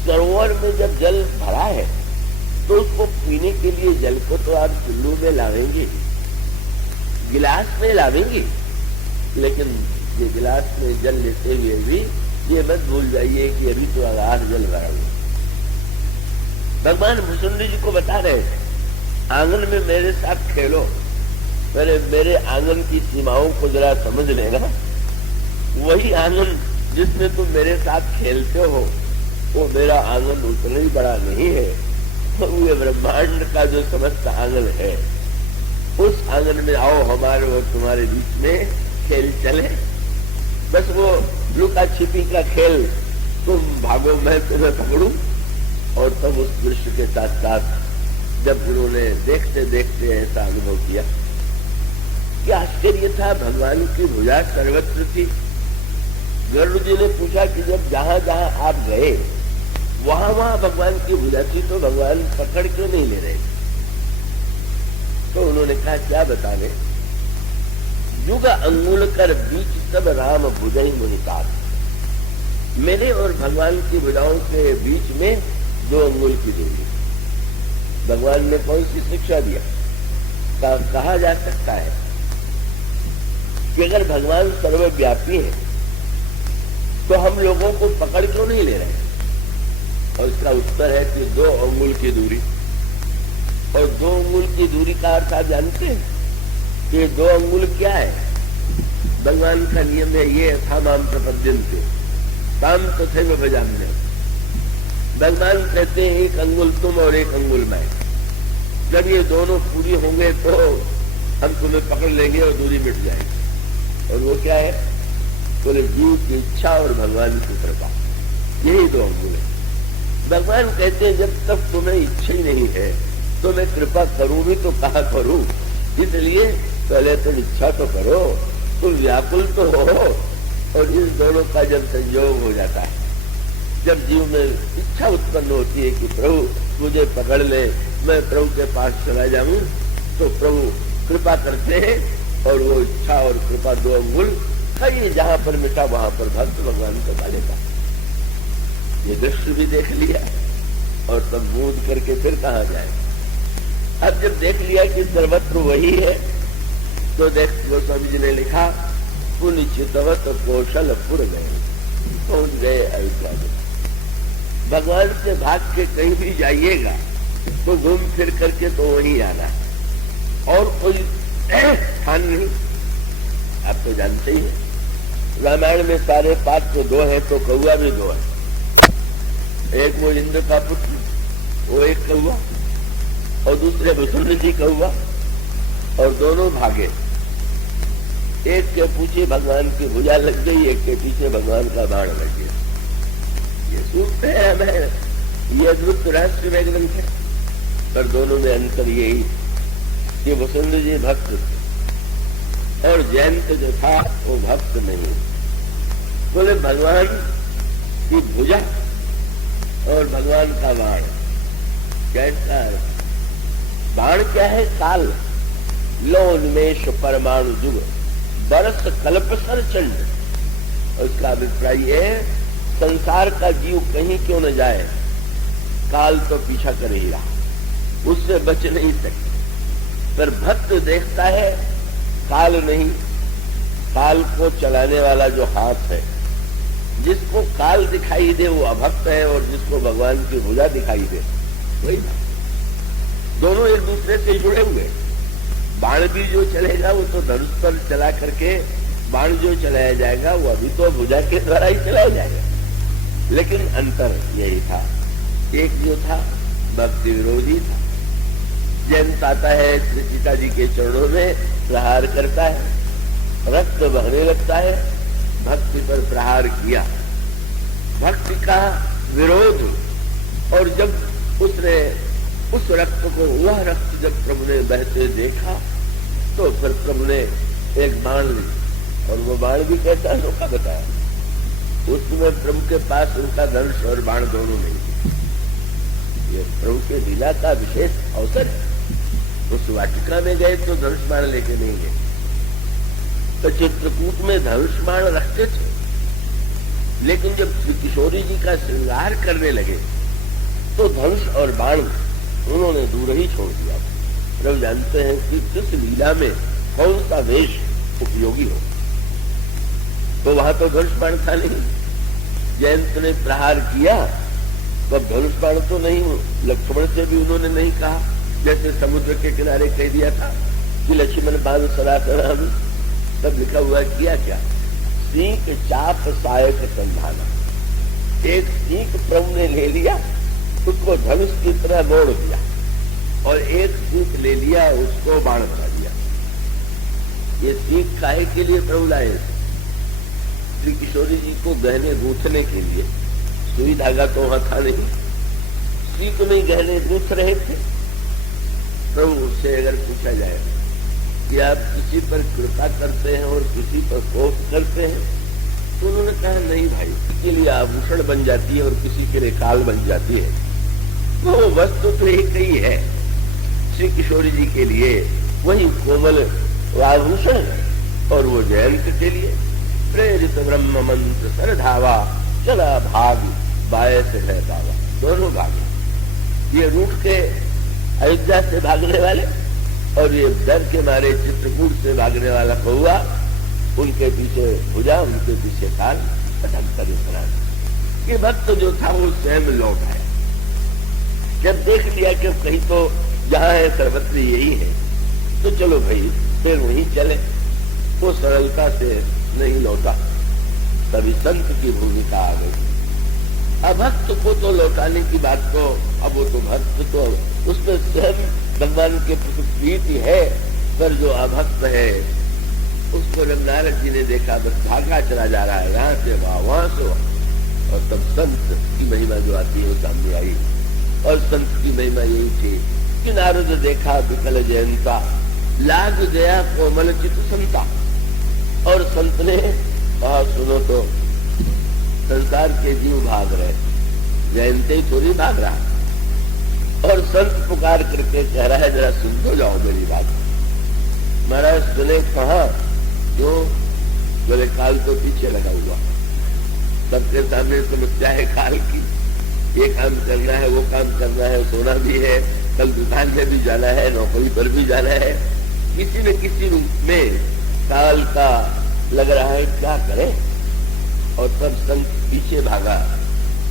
सरोवर में जब जल भरा है तो उसको पीने के लिए जल को तो आप चुल्लू में लावेंगे, गिलास में लावेंगे, लेकिन ये गिलास में जल लेते हुए भी ये मत भूल जाइए कि अभी तो आगार जल भरा हुआ। भगवान मुसुंडी जी को बता रहे थे, आंगन में मेरे साथ खेलो, मेरे आंगन की सीमाओं को जरा समझ लेना। वही आंगन जिसमें तुम मेरे साथ खेलते हो वो मेरा आंगन उतना ही बड़ा नहीं है। तो ये ब्रह्मांड का जो समस्त आंगन है उस आंगन में आओ, हमारे और तुम्हारे बीच में खेल चले। बस वो लुका छिपी का खेल, तुम भागो मैं तुम्हें पकड़ू। और तब उस दृश्य के साथ साथ जब उन्होंने देखते देखते ऐसा अनुभव किया कि आश्चर्य था, भगवान की भुजा सर्वत्र थी। गरुड़ जी ने पूछा कि जब जहां जहां आप गए वहां वहां भगवान की भुजा थी तो भगवान पकड़ क्यों नहीं ले रहे। तो उन्होंने कहा क्या बताने, युग अंगुल कर बीच सब राम भुजई मुनिकार। मेरे और भगवान की भुजाओं के बीच में 2 अंगुल की दूरी। भगवान ने कौन सी शिक्षा दिया, कहा जा सकता है कि अगर भगवान सर्वव्यापी है तो हम लोगों को पकड़ क्यों नहीं ले रहे? और इसका उत्तर है कि 2 अंगुल की दूरी। और 2 अंगुल की दूरी का अर्थ आप जानते हैं कि 2 अंगुल क्या है? भगवान का नियम है ये था माम प्रपद्यन्ते ताम तथैव भजाम्यहम्। भगवान कहते हैं 1 अंगुल तुम और 1 अंगुल मैं। जब ये दोनों पूरी होंगे तो हम तुम्हें पकड़ लेंगे और दूरी मिट जाएगी। और वो क्या है? बोले जीव की इच्छा और भगवान की कृपा, यही 2 अंगुल है। भगवान कहते हैं जब तक तुम्हें इच्छा ही नहीं है तो मैं कृपा करूं भी तो कहाँ करूं, इसलिए पहले तुम इच्छा तो करो, तुम व्याकुल तो हो। और इस दोनों का जब संयोग हो जाता है, जब जीव में इच्छा उत्पन्न होती है कि प्रभु मुझे पकड़ ले, मैं प्रभु के पास चला जाऊं, तो प्रभु कृपा करते हैं और वो इच्छा और कृपा 2 अंगुल कहीं जहां पर मिटा वहां पर भक्त भगवान को पा लेता। ये दृश्य भी देख लिया और तब बूझ करके फिर कहाँ जाए। अब जब देख लिया कि सर्वत्र वही है तो देख गोस्वामी जी ने लिखा पुनिचितवत कौशलपुर गए, पहुंच गए अयोध्या में। भगवान से भाग के कहीं भी जाइएगा तो घूम फिर करके तो वहीं आना, और कोई स्थान नहीं। आप तो जानते ही हैं रामायण में सारे पात्र 2 हैं तो कौआ भी 2 है। एक वो इंद्र का पुत्र, वो एक कौआ, और दूसरे वसुंधरा जी कौआ, और दोनों भागे। एक के पीछे भगवान की भुजा लग गई, एक के पीछे भगवान का बाण लग गया। ये सूत्र है हमें, ये अद्भुत रहस्य में ग्रंथ है। पर दोनों में अंतर यही कि वसुंधरा जी भक्त थे और जयंत जो था वो भक्त नहीं। बोले भगवान की भुजा और भगवान का बाण कैसा है? बाण क्या है? काल, लोन्मेष परमाणु जुग बरस कल्पसर चंड। और इसका अभिप्राय है संसार का जीव कहीं क्यों न जाए, काल तो पीछा कर ही रहा, उससे बच नहीं सकते। पर भक्त देखता है काल नहीं, काल को चलाने वाला जो हाथ है। जिसको काल दिखाई दे वो अभक्त है, और जिसको भगवान की भुजा दिखाई दे वही। दोनों एक दूसरे से जुड़े हुए। बाण भी जो चलेगा वो तो धनुष पर चला करके, बाण जो चलाया जाएगा वो अभी तो भुजा के द्वारा ही चलाया जाएगा। लेकिन अंतर यही था, एक जो था भक्ति विरोधी था। जयंत आता है, श्री सीता जी के चरणों में प्रहार करता है, रक्त बहने लगता है, भक्ति पर प्रहार किया, भक्ति का विरोध। और जब उसने उस रक्त को, वह रक्त जब प्रभु ने बहते देखा तो फिर प्रभु ने एक बाण ली, और वो बाण भी कैसा अनोखा बताया। उस समय प्रभु के पास उनका धनुष और बाण दोनों नहीं थे। ये प्रभु के लीला का विशेष अवसर है। उस वाटिका में गए तो धनुष बाण लेके नहीं गए, तो चित्रकूट में धनुष बाण रखते थे। लेकिन जब किशोरी जी का श्रृंगार करने लगे तो धनुष और बाण उन्होंने दूर ही छोड़ दिया। प्रभु जानते हैं कि किस लीला में कौन सा वेश उपयोगी हो। तो वहां तो धनुष बाण था नहीं। जयंत ने प्रहार किया तो धनुष बाण तो नहीं, लक्ष्मण से भी उन्होंने नहीं कहा, जैसे समुद्र के किनारे कह दिया था कि लक्ष्मण बाण सरासर हम सब लिखा हुआ किया क्या? सीख चाप सायक संधाना। एक सीख प्रभु ने ले लिया, उसको धनुष की तरह मोड़ दिया, और एक सीख ले लिया, उसको बाण बना दिया। ये सीख काहे के लिए प्रभु लाए? श्री किशोरी जी को गहने गूंथने के लिए। सुई धागा तो वहां था नहीं, सीख में गहने गूंथ रहे थे। प्रभु से अगर पूछा जाए कि आप किसी पर कृपा करते हैं और किसी पर कोप करते हैं, तो उन्होंने कहा नहीं भाई, इसके लिए आभूषण बन जाती है और किसी के लिए काल बन जाती है। वो वस्तु तो एक ही है। श्री किशोरी जी के लिए वही कोमल आभूषण है, और वो जयंत के लिए प्रेरित ब्रह्म मंत्र सर धावा चला भाग बाय से है दावा। दोनों भागे, ये रूठ के अयोध्या से भागने वाले और ये डर के मारे चित्रकूट से भागने वाला कौआ, उनके पीछे भुजा, उनके पीछे काल, पटंतर ये भक्त जो था वो स्वयं लौट आया। जब देख लिया कि कहीं तो जहां है सर्वत्र यही है, तो चलो भाई फिर वहीं चले। वो सरलता से नहीं लौटा, तभी संत की भूमिका आ गई। अभक्त को तो लौटाने की बात तो, अब वो तो भक्त तो उसमें स्वयं भगवान के प्रति प्रीति है, पर जो अभक्त है उसको जब नारद जी ने देखा बस भागा चला जा रहा है, यहां से वहां से वहां। और तब संत की महिमा जो आती है वो सामने आई। और संत की महिमा यही थी कि नारद देखा विकल जयंता, लाग गया कोमल चित संता। और संत ने कहा सुनो तो संसार के जीव भाग रहे, जयंते ही थोड़ी भाग रहा। और संत पुकार करके कह रहा है जरा सुन तो जाओ मेरी बात। महाराज सुने कहा, जो बोले काल तो पीछे लगा हुआ, सबके सामने समस्या है काल की, ये काम करना है वो काम करना है, सोना भी है, कल दुकान में भी जाना है, नौकरी पर भी जाना है, किसी न किसी रूप में काल का लग रहा है, क्या करें। और तब संत पीछे भागा।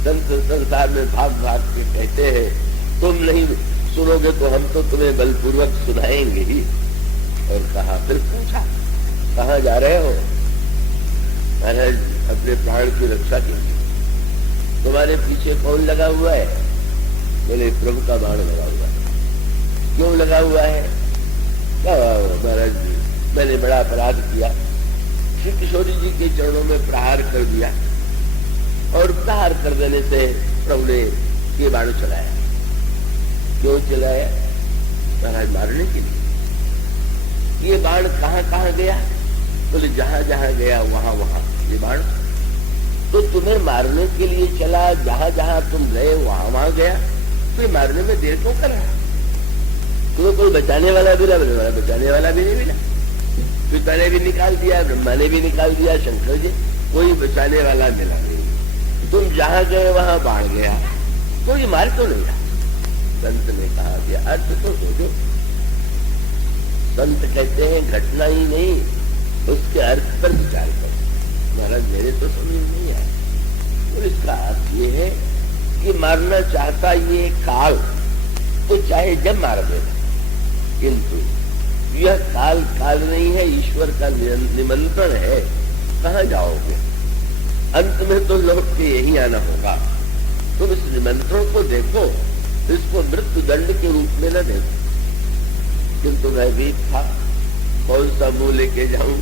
संत संसार में भाग भाग के कहते हैं तुम नहीं सुनोगे तो हम तो तुम्हें बलपूर्वक सुनाएंगे ही। और कहा, फिर पूछा कहाँ जा रहे हो? महाराज अपने प्राण की रक्षा के लिए। तुम्हारे पीछे कौन लगा हुआ है? बोले प्रभु का बाण लगा हुआ है। क्यों लगा हुआ है? क्या महाराज मैंने बड़ा अपराध किया, श्री किशोरी जी के चरणों में प्रहार कर दिया, और प्रहार कर देने से प्रभु ने ये बाण चलाया। क्यों चलाया? महाराज मारने के लिए। ये बाण कहाँ कहाँ गया? बोले जहां जहां गया वहां वहां ये बाण तो तुम्हें मारने के लिए चला, जहां जहां तुम गए वहां वहां गया, तो मारने में देर क्यों कर रहा? तुम्हें कोई बचाने वाला भी ना मिला, बचाने वाला भी नहीं मिला। पिता ने भी निकाल दिया, ब्रह्मा ने भी निकाल दिया, शंकर जी, कोई बचाने वाला मिला नहीं। तुम जहां गए वहां बाढ़ गया, कोई मार तो नहीं रहा। संत ने कहा कि अर्थ तो सोचो। संत कहते हैं घटना ही नहीं, उसके अर्थ पर विचार करो। महाराज मेरे तो समझ नहीं आया। और इसका अर्थ ये है कि मारना चाहता ये काल तो चाहे जब मार देना, किंतु यह काल काल नहीं है, ईश्वर का निमंत्रण है। कहाँ जाओगे? अंत में तो लौट के यही आना होगा। तुम इस निमंत्रण को देखो, इसको मृत्यु दंड के रूप में न देखो। किंतु मैं भी था, कौन सा मुंह लेके जाऊं?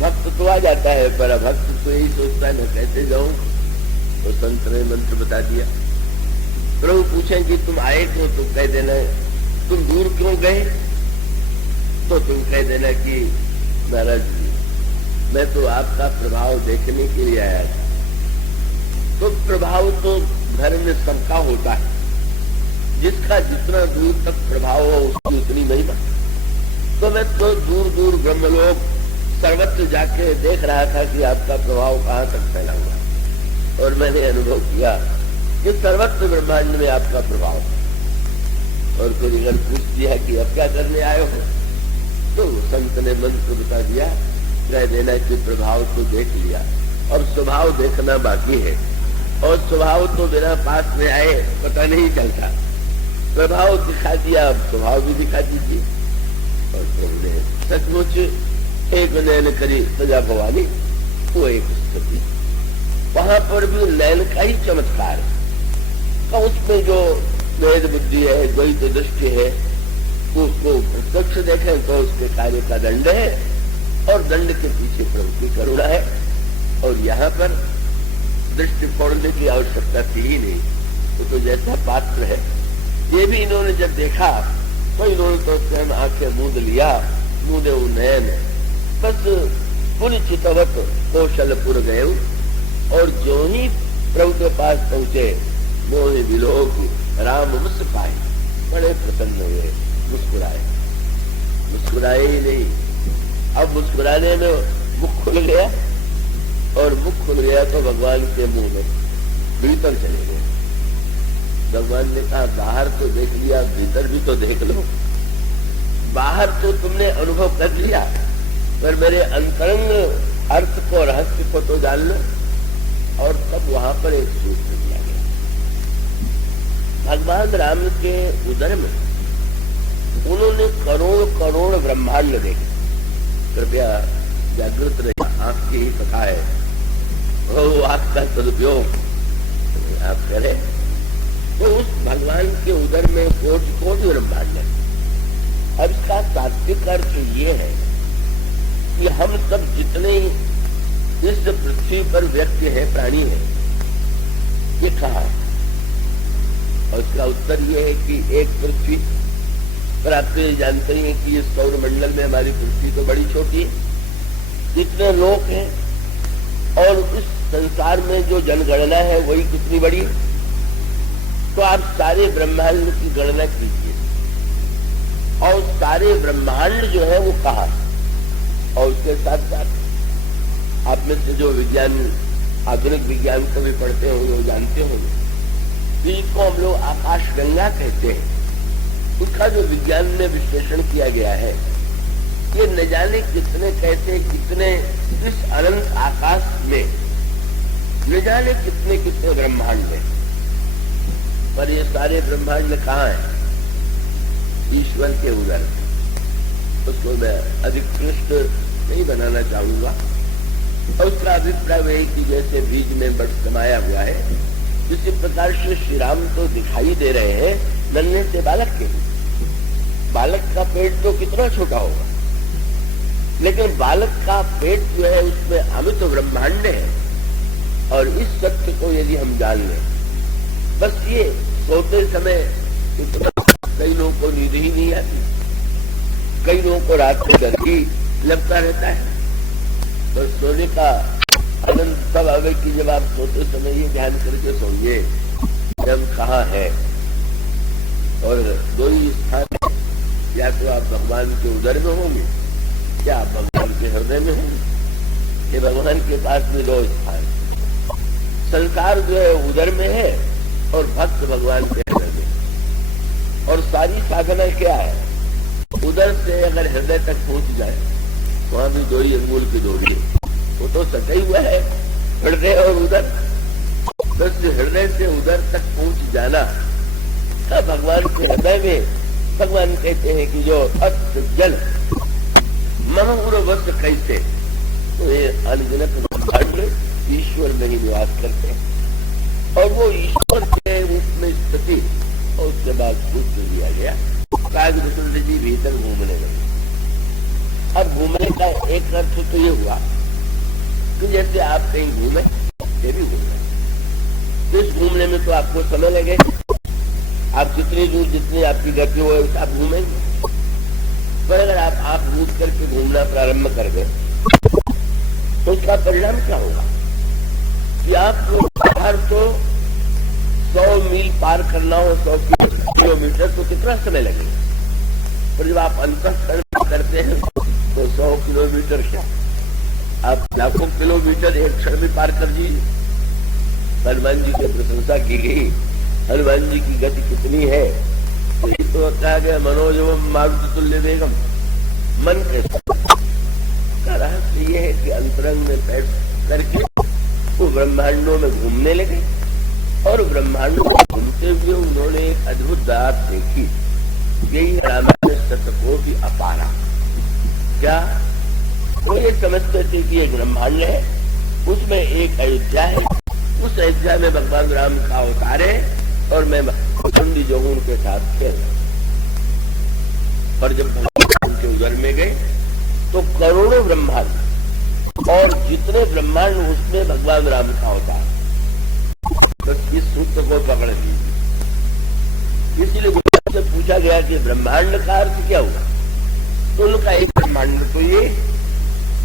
भक्त तो आ जाता है, पर भक्त तो यही सोचता है मैं कैसे जाऊं। तो संत ने मंत्र बता दिया। प्रभु पूछें कि तुम आए क्यों, तो कह देना तुम दूर क्यों गए, तो तुम कह देना कि महाराज मैं तो आपका प्रभाव देखने के लिए आया था। तो प्रभाव तो घर में सबका होता है, जिसका जितना दूर तक प्रभाव हो उसकी उतनी महिमा। तो मैं तो दूर दूर ब्रह्मलोक सर्वत्र जाके देख रहा था कि आपका प्रभाव कहाँ तक फैला हुआ, और मैंने अनुभव किया कि सर्वत्र ब्रह्मांड में आपका प्रभाव। और फिर अगर पूछ दिया कि अब क्या करने आए हो, तो संत ने मंत्र बता दिया, कह देना कि प्रभाव तो देख लिया, अब स्वभाव देखना बाकी है। और स्वभाव तो बिना पास में आए पता नहीं चलता। प्रभाव दिखा दिया, अब स्वभाव भी दिखा दीजिए। और प्रभु ने सचमुच एक नयन करी सजा भवानी, वो एक स्थिति वहां पर भी नयन का ही चमत्कार है। उसमें जो वेद बुद्धि है, द्वैत दृष्टि है, उसको प्रत्यक्ष देखें तो उसके कार्य का दंड है, और दंड के पीछे प्रभु की करुणा है। और यहाँ पर दृष्टि फोड़ने की आवश्यकता थी ही नहीं। तो जैसा पात्र है, ये भी इन्होंने जब देखा तो इन्होंने तो स्वयं आंखें मूंद लिया, मूंदे नयन, बस पुण्य चितवत कौशलपुर गए। और जो ही प्रभु के पास पहुंचे, मोहि विलोक राम मुस पाए, बड़े प्रसन्न हुए, मुस्कुराए। मुस्कुराए ही नहीं, अब मुस्कुराने में मुख खुल गया, और मुख खुल गया तो भगवान के मुंह में भीतर चले गए। भगवान ने कहा बाहर तो देख लिया, भीतर भी तो देख लो। बाहर तो तुमने अनुभव कर लिया, पर मेरे अंतरंग रहस्य को तो जान लो। और तब वहां पर एक सूत्र दिया गया, भगवान राम के उदर में उन्होंने करोड़ करोड़ ब्रह्मांड देखे। कृपया जागृत रहे, आंख की ही कथा है, वो आंख का सदुपयोग आप करें तो उस भगवान के उदर में कोटि कोटि ब्रह्मांड है। अब इसका तात्विक अर्थ ये है कि हम सब जितने इस पृथ्वी पर व्यक्ति है, प्राणी है, ये कहा। और इसका उत्तर ये है कि एक पृथ्वी पर आप तो जानते हैं कि इस सौर मंडल में हमारी पृथ्वी तो बड़ी छोटी है, इतने लोग हैं, और इस संसार में जो जनगणना है वही कितनी बड़ी है। तो आप सारे ब्रह्मांड की गणना कीजिए, और सारे ब्रह्मांड जो है वो कहा। और उसके साथ साथ आप में से जो विज्ञान, आधुनिक विज्ञान को भी पढ़ते होंगे वो जानते होंगे कि इसको हम लोग आकाश गंगा कहते हैं। उसका जो विज्ञान में विश्लेषण किया गया है, ये न जाने कितने कैसे कितने इस अनंत आकाश में न जाने कितने कितने ब्रह्मांड है। पर ये सारे ब्रह्मांड कहाँ है? ईश्वर के उदर। उसको मैं अधिक क्लिष्ट नहीं बनाना चाहूंगा। और उसका अभिप्राय है कि जैसे बीज में बट समाया हुआ है, इसी प्रकार से श्री राम तो दिखाई दे रहे हैं नन्हे से बालक के। बालक का पेट तो कितना छोटा होगा, लेकिन बालक का पेट जो है उसमें अमित ब्रह्मांड है। और इस सत्य को यदि हम जान लें, बस ये सोते समय इतना, कई लोगों को नींद ही नहीं आती, कई लोगों को रात में डर ही लगता रहता है। तो सोने का आनंद तब आवे कि जब आप सोते समय ये ध्यान करके सोइए जब कहाँ है। और दो ही स्थान है, या तो आप भगवान के उदर में होंगे या आप भगवान के हृदय में होंगे। ये भगवान के पास में दो स्थान, संसार जो है उदर में है और भक्त भगवान के हृदय में। और सारी साधना क्या है? उदर से अगर हृदय तक पहुंच जाए, वहां भी दो ही अंगुल की दूरी है, वो तो सटा ही हुआ है, हृदय और उदर। बस हृदय से उदर तक पहुंच जाना, तब भगवान के हृदय में भगवान कहते हैं कि जो अस्त जल महूर वस्त कैसे, तो ये अनगिनत ब्रह्मांड ईश्वर में ही निवास करते हैं। और वो ईश्वर के रूप में स्थिति, और उसके बाद सूत्र दिया गया, कागभूषण जी भीतर घूमने लगे। अब घूमने का एक अर्थ तो ये हुआ कि जैसे आप कहीं घूमे, ये भी घूमे। इस घूमने में तो आपको समय लगे, आप जितनी दूर जितनी आपकी गति हो आप घूमेंगे। पर अगर आप आंख मूंद करके घूमना प्रारंभ कर गए तो उसका परिणाम क्या होगा कि आपको बाहर तो 100 मील पार करना हो, 100 किलोमीटर, तो कितना समय लगेगा। पर जब आप अंतःकरण करते हैं तो 100 किलोमीटर क्या, आप लाखों किलोमीटर एक क्षण में पार कर दीजिए। हनुमान जी की प्रशंसा की गई, हनुमान जी की गति कितनी है, तो ये तो कहा गया मनोजवम मारुति तुल्य वेगम। मन के का रहस्य ये है कि अंतरंग में बैठ करके वो ब्रह्मांडों में घूमने लगे, और ब्रह्मांडों में घूमते हुए उन्होंने एक अद्भुत बात देखी। यही रामायण शतकोटि अपारा। क्या वो ये समझते थे कि एक ब्रह्मांड है, उसमें एक अयोध्या है, उस अयोध्या में भगवान राम का अवतार है, और मैं कुंडी जो हूं उनके साथ खेल। पर जब भगवान के उदर में गए तो करोड़ों ब्रह्मांड, और जितने ब्रह्मांड उसमें भगवान राम का अवतार। तो इस सूत्र को पकड़ लीजिए। इसीलिए गुरु से पूछा गया कि ब्रह्मांड का अर्थ क्या हुआ, तो उनका एक ब्रह्मांड तो ये,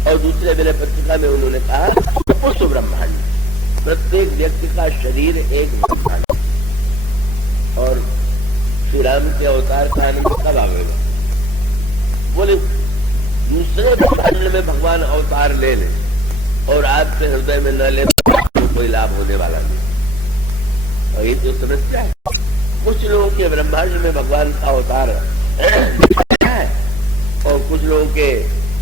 और दूसरे मेरे पत्रिका में उन्होंने कहा पुष्प ब्रह्मांड। प्रत्येक व्यक्ति का शरीर एक ब्रह्मांड, और श्री राम के अवतार का आनंद कब आवेगा? बोले दूसरे ब्रह्मांड में भगवान अवतार ले ले और आपके हृदय में न ले तो कोई लाभ होने वाला नहीं। और ये तो समस्या है। कुछ लोगों के ब्रह्मांड में भगवान का अवतार है और कुछ लोगों के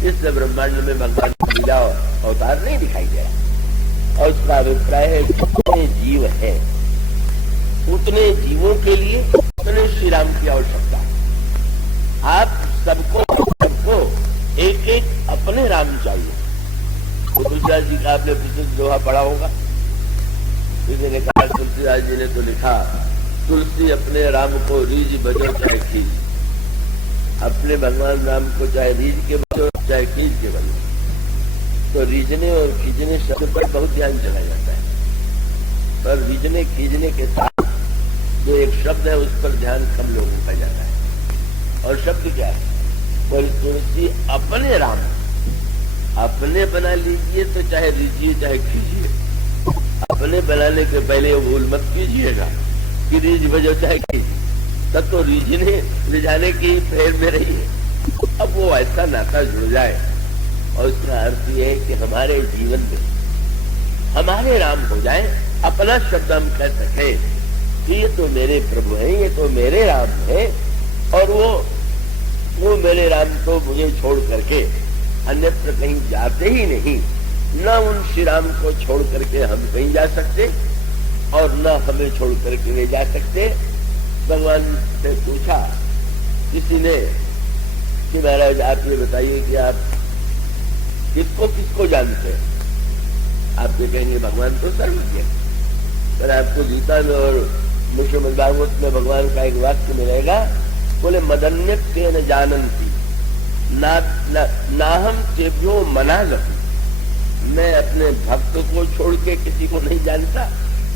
इस ब्रह्मांड में भगवान का लीला अवतार नहीं दिखाई दे रहा। और उसका अभिप्राय है जितने जीव है उतने जीवों के लिए उतने श्री राम की आवश्यकता है। आप सबको एक एक अपने राम चाहिए। तो तुलसीदास जी का आपने प्रसिद्ध दोहा पढ़ा होगा। किसी ने कहा, तुलसीदास जी ने तो लिखा, तुलसी अपने राम को रीझ बजो चाहे खींच। अपने भगवान राम को चाहे रीझ के बजो चाहे खींच के बजो। तो रीझने और खींचने शब्द पर बहुत ध्यान चला जाता है, पर रीझने खींचने के साथ जो एक शब्द है उस पर ध्यान कम लोगों का जाता है। और शब्द क्या है? बोल तुलसी अपने राम, अपने बना लीजिए तो चाहे रीझिए चाहे खींचिए। अपने बनाने के पहले वो भूल मत कीजिएगा कि रीझ बजो चाहे खींचिए, तब तो रीझने रिझाने की फेर में रही है। अब वो ऐसा नाता जुड़ जाए और उसका अर्थ ये है कि हमारे जीवन में हमारे राम हो जाए। अपना शब्द हम कह सके कि ये तो मेरे प्रभु हैं, ये तो मेरे राम है, और वो मेरे राम को मुझे छोड़ करके अन्यत्र कहीं जाते ही नहीं। न उन श्री राम को छोड़ करके हम कहीं जा सकते और न हमें छोड़ करके वे जा सकते। भगवान से पूछा किसी ने कि महाराज आप ये बताइए कि आप किसको किसको जानते हैं? आप ये कहेंगे भगवान तो सर्वज्ञ है। पर आपको गीता में और श्रीमद् भागवत में भगवान का एक वाक्य मिलेगा, बोले मदन्य तेन जानन्ति ना हम चेभ्यो मनागति। मैं अपने भक्त को छोड़ के किसी को नहीं जानता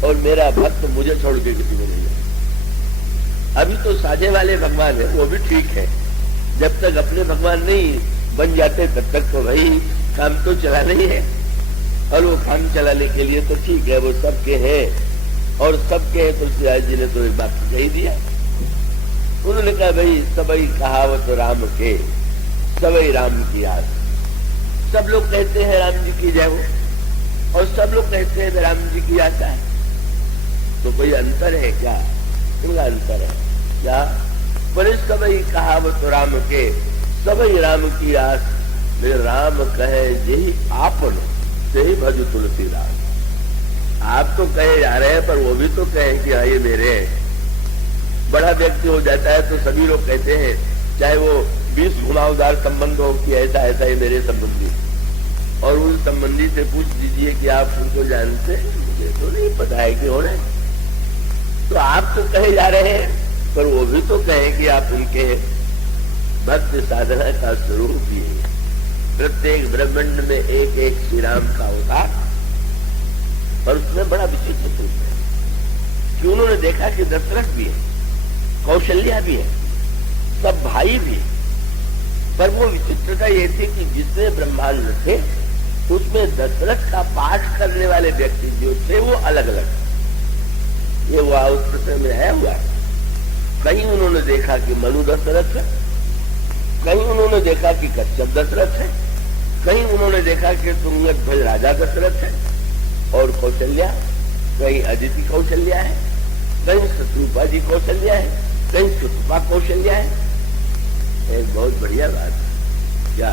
और मेरा भक्त मुझे छोड़ के किसी को नहीं जानता। अभी तो साझे वाले भगवान है, वो भी ठीक है। जब तक अपने भगवान नहीं बन जाते तब तक तो भाई काम तो चलाना ही है। और वो काम चलाने के लिए तो ठीक है, वो सबके हैं और सबके हैं। तुलसीदास जी ने तो एक बात कही दिया। उन्होंने कहा भाई सबई कहावत राम के, सबई राम की आस। सब लोग कहते हैं राम जी की जय हो और सब लोग कहते हैं राम जी की आशा है। तो कोई अंतर है क्या? क्या अंतर है क्या? बोले सबई कहावत राम के, सबई राम की आस। वे राम कहे यही आपन से ही भज तुलसीदास। आप तो कहे जा रहे हैं पर वो भी तो कहे कि हाँ ये मेरे हैं। बड़ा व्यक्ति हो जाता है तो सभी लोग कहते हैं, चाहे वो 20 घुमावदार संबंध हो कि ऐसा ऐसा ही मेरे संबंधी, और उन संबंधी से पूछ दीजिए कि आप उनको जानते हैं? मुझे तो नहीं पता है कि हो रहे। तो आप तो कहे जा रहे हैं पर वो भी तो कहे कि आप उनके भक्त साधना का स्वरूप भी है। प्रत्येक ब्रह्मांड में एक एक श्री राम का अवतार, और उसमें बड़ा विचित्र स्वरूप है कि उन्होंने देखा कि दशरथ भी है, कौशल्या भी है, सब भाई भी है। पर वो विचित्रता ये थी कि जितने ब्रह्मांड थे उसमें दशरथ का पाठ करने वाले व्यक्ति जो थे वो अलग अलग। ये हुआ उस प्रसंग में आया हुआ है। कहीं उन्होंने देखा कि मनु दशरथ है, कहीं उन्होंने देखा कि कश्यप दशरथ है, कहीं उन्होंने देखा कि तुंगध्वज राजा दशरथ है और कौशल्या, कहीं अदिति कौशल्या है, कहीं शत्रुपा जी कौशल्या है, कहीं सुतपा कौशल्या है। एक बहुत बढ़िया बात क्या,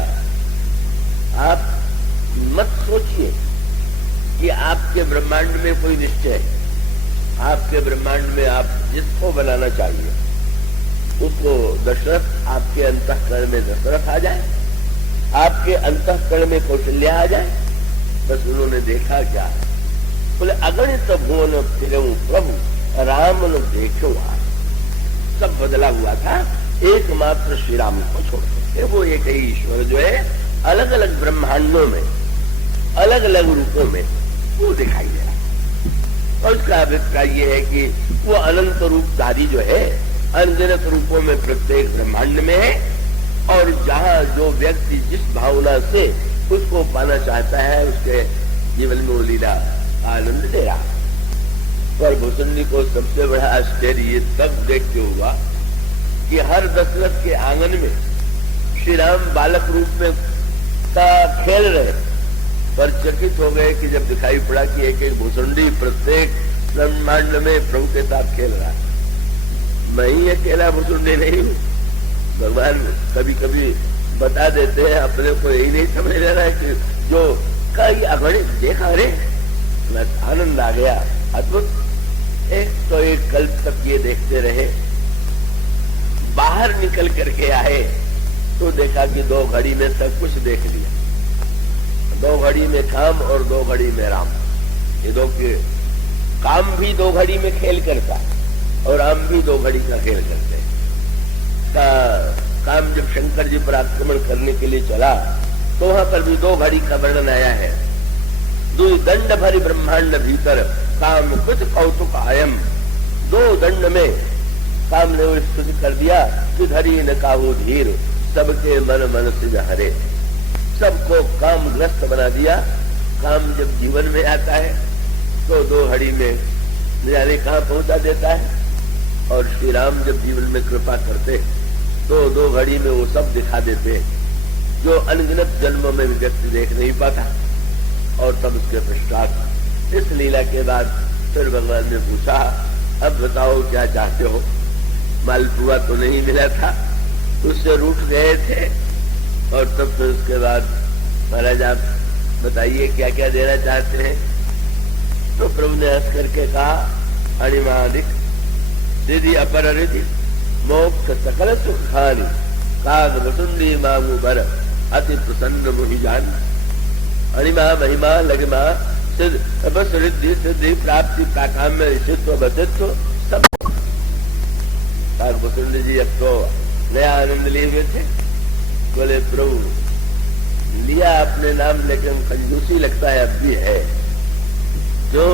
आप मत सोचिए कि आपके ब्रह्मांड में कोई निश्चय है। आपके ब्रह्मांड में आप जिसको बनाना चाहिए उसको दशरथ, आपके अंतःकरण में दशरथ आ जाए, आपके अंतःकरण में कौशल्या आ जाए। बस उन्होंने देखा क्या, बोले अगणित भुवन फिरऊं प्रभु राम न देखो। सब बदला हुआ था, एकमात्र श्री राम को छोड़ के। वो एक ही ईश्वर जो है अलग अलग ब्रह्मांडों में अलग अलग रूपों में वो दिखाई दे रहा है। और उसका अभिप्राय ये है कि वो अनंत रूपधारी जो है अनगिनत रूपों में प्रत्येक ब्रह्मांड में है, और जहाँ जो व्यक्ति जिस भावना से उसको पाना चाहता है उसके जीवन में वो लीला आनंद दे रहा। पर भुसुंडी को सबसे बड़ा आश्चर्य ये तब देख के हुआ कि हर दशरथ के आंगन में श्री राम बालक रूप में का खेल रहे, पर चकित हो गए कि जब दिखाई पड़ा कि एक एक भुसुंडी प्रत्येक ब्रह्मांड में प्रभु के साथ खेल रहा है। मैं ही अकेला भुसुंडी नहीं हूँ। भगवान कभी कभी बता देते हैं, अपने को यही नहीं समझ रहा है कि जो कई अगणित देखा, अरे आनंद आ गया, अद्भुत। एक तो एक कल्प तक ये देखते रहे, बाहर निकल करके आए तो देखा कि 2 घड़ी में सब कुछ देख लिया। 2 घड़ी में काम और 2 घड़ी में राम। ये दो के काम भी 2 घड़ी में खेल करता और राम भी 2 घड़ी का खेल करते। काम जब शंकर जी पर आक्रमण करने के लिए चला तो वहां पर भी 2 घड़ी का वर्णन आया है। दुई दंड भरी ब्रह्मांड भीतर काम कुछ कौतुक आयम। 2 दंड में काम ने वो स्तुति कर दिया कि धरी न काहू धीर, सबके मन से हरे। सबको कामग्रस्त बना दिया। काम जब जीवन में आता है तो 2 घड़ी में न जाने कहां पहुंचा देता है, और श्री राम जब जीवन में कृपा करते तो 2 घड़ी में वो सब दिखा देते जो अनगिनत जन्मों में व्यक्ति देख नहीं पाता। और तब उसके पश्चात इस लीला के बाद फिर भगवान ने पूछा, अब बताओ क्या चाहते हो। मालपुआ तो नहीं मिला था, उससे रूठ गए थे, और तब फिर उसके बाद महाराज आप बताइए क्या क्या देना चाहते हैं। तो प्रभु ने हंस करके कहा, अणिमादिक दीदी अपर रिधि मोक्ष सकल सुख खानी, काग वसुंदी मांगू बर अति प्रसन्न मुहि जान। अणिमा महिमा लगिमा सिद्ध तपस रिद्धि सिद्धि प्राप्ति प्राकाम्य ऋषित्व बचित्व सब। काग वसुंदी जी अब तो नया आनंद लिए हुए थे। बोले प्रभु लिया अपने नाम, लेकिन कंजूसी लगता है अब भी है। जो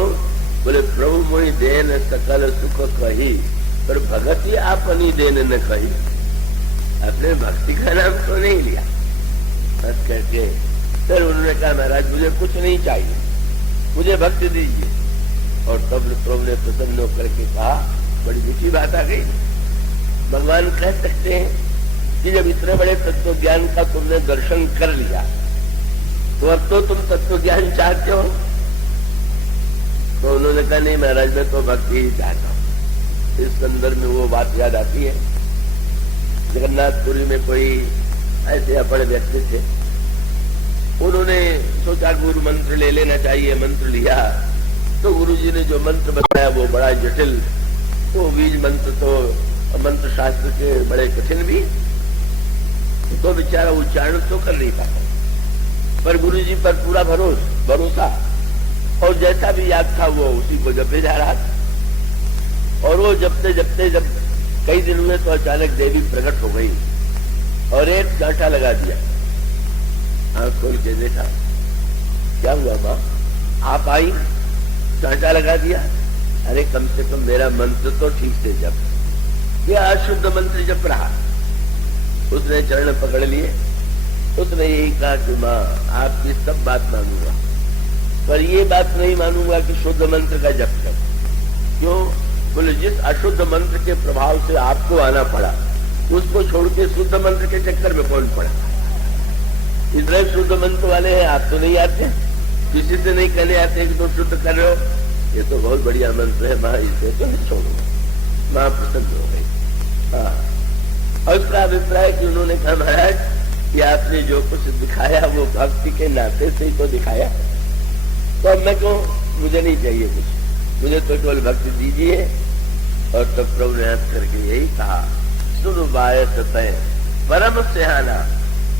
बोले प्रभु मोहि देन सकल सुख कही, पर भगति आपनी देन न कही। अपने भक्ति का नाम तो नहीं लिया। बस करके फिर उन्होंने कहा, महाराज मुझे कुछ नहीं चाहिए, मुझे भक्ति दीजिए। और तब प्रभु ने प्रसन्न होकर के कहा, बड़ी मीठी बात आ गई। भगवान कह सकते हैं कि जब इतने बड़े तत्व ज्ञान का तुमने दर्शन कर लिया तो अब तो तुम तत्व ज्ञान चाहते हो। तो उन्होंने कहा, नहीं महाराज मैं तो भक्ति ही चाहता हूं। इस संदर्भ में वो बात याद आती है, जगन्नाथपुरी में कोई ऐसे अपड़ व्यक्ति थे, उन्होंने सोचा गुरु मंत्र ले लेना चाहिए। मंत्र लिया तो गुरुजी ने जो मंत्र बताया वो बड़ा जटिल, वो बीज मंत्र तो मंत्र शास्त्र के बड़े कठिन भी, तो बेचारा उच्चारण तो कर नहीं पाता, पर गुरुजी पर पूरा भरोसा, और जैसा भी याद था वो उसी को जपे जा रहा था। और वो जपते जपते जब कई दिन हुए तो अचानक देवी प्रकट हो गई और एक चांटा लगा दिया। आंख खोल के देखा, क्या हुआ माँ, आप आई, चांटा लगा दिया। अरे कम से कम मेरा मंत्र तो ठीक से जप। ये अशुद्ध मंत्र जप रहा। उसने चरण पकड़ लिए, उसने यही कहा कि माँ आपकी सब बात मानूंगा, पर ये बात नहीं मानूंगा कि शुद्ध मंत्र का जप कर। क्यों? बोले जिस अशुद्ध मंत्र के प्रभाव से आपको आना पड़ा, उसको छोड़ के शुद्ध मंत्र के चक्कर में कौन पड़ा। इतने शुद्ध मंत्र वाले हैं, आप तो नहीं आते, किसी से नहीं कहने आते कि तुम शुद्ध कर रहे हो। ये तो बहुत बढ़िया मंत्र है माँ, इसे तो नहीं छोड़ूंगा। माँ प्रसन्न हो गई। हाँ, और उसका अभिप्राय कि उन्होंने कहा, महाराज कि आपने जो कुछ दिखाया वो भक्ति के नाते से ही तो दिखाया, तो अब मैं क्यों, मुझे नहीं चाहिए कुछ, मुझे तो केवल भक्ति दीजिए। और तब प्रभु ने हंस करके यही कहा, सुन बाय सतय परम स्याना,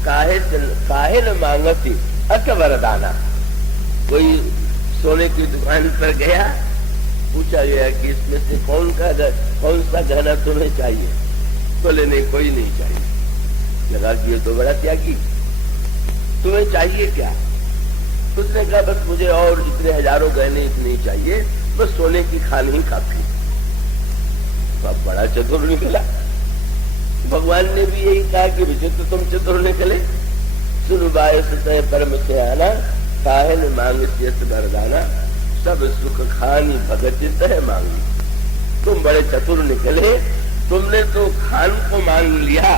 काहे न मांगती अत वरदाना। कोई सोने की दुकान पर गया, पूछा गया कि इसमें से कौन सा गहना तुम्हें चाहिए। बोले नहीं कोई नहीं चाहिए। लगा कि ये तो बड़ा त्यागी, तुम्हें चाहिए क्या। उसने कहा बस मुझे और इतने हजारों गहने इतने चाहिए, बस सोने की खान ही काफी। तो बड़ा चतुर निकला। भगवान ने भी यही कहा कि विचित्र तुम चतुर निकले। सुन बाय सतय परम से आना, काहे न मांग वरदाना, सब सुख खानी भगत है मांगी। तुम बड़े चतुर निकले, तुमने तो खान को मांग लिया।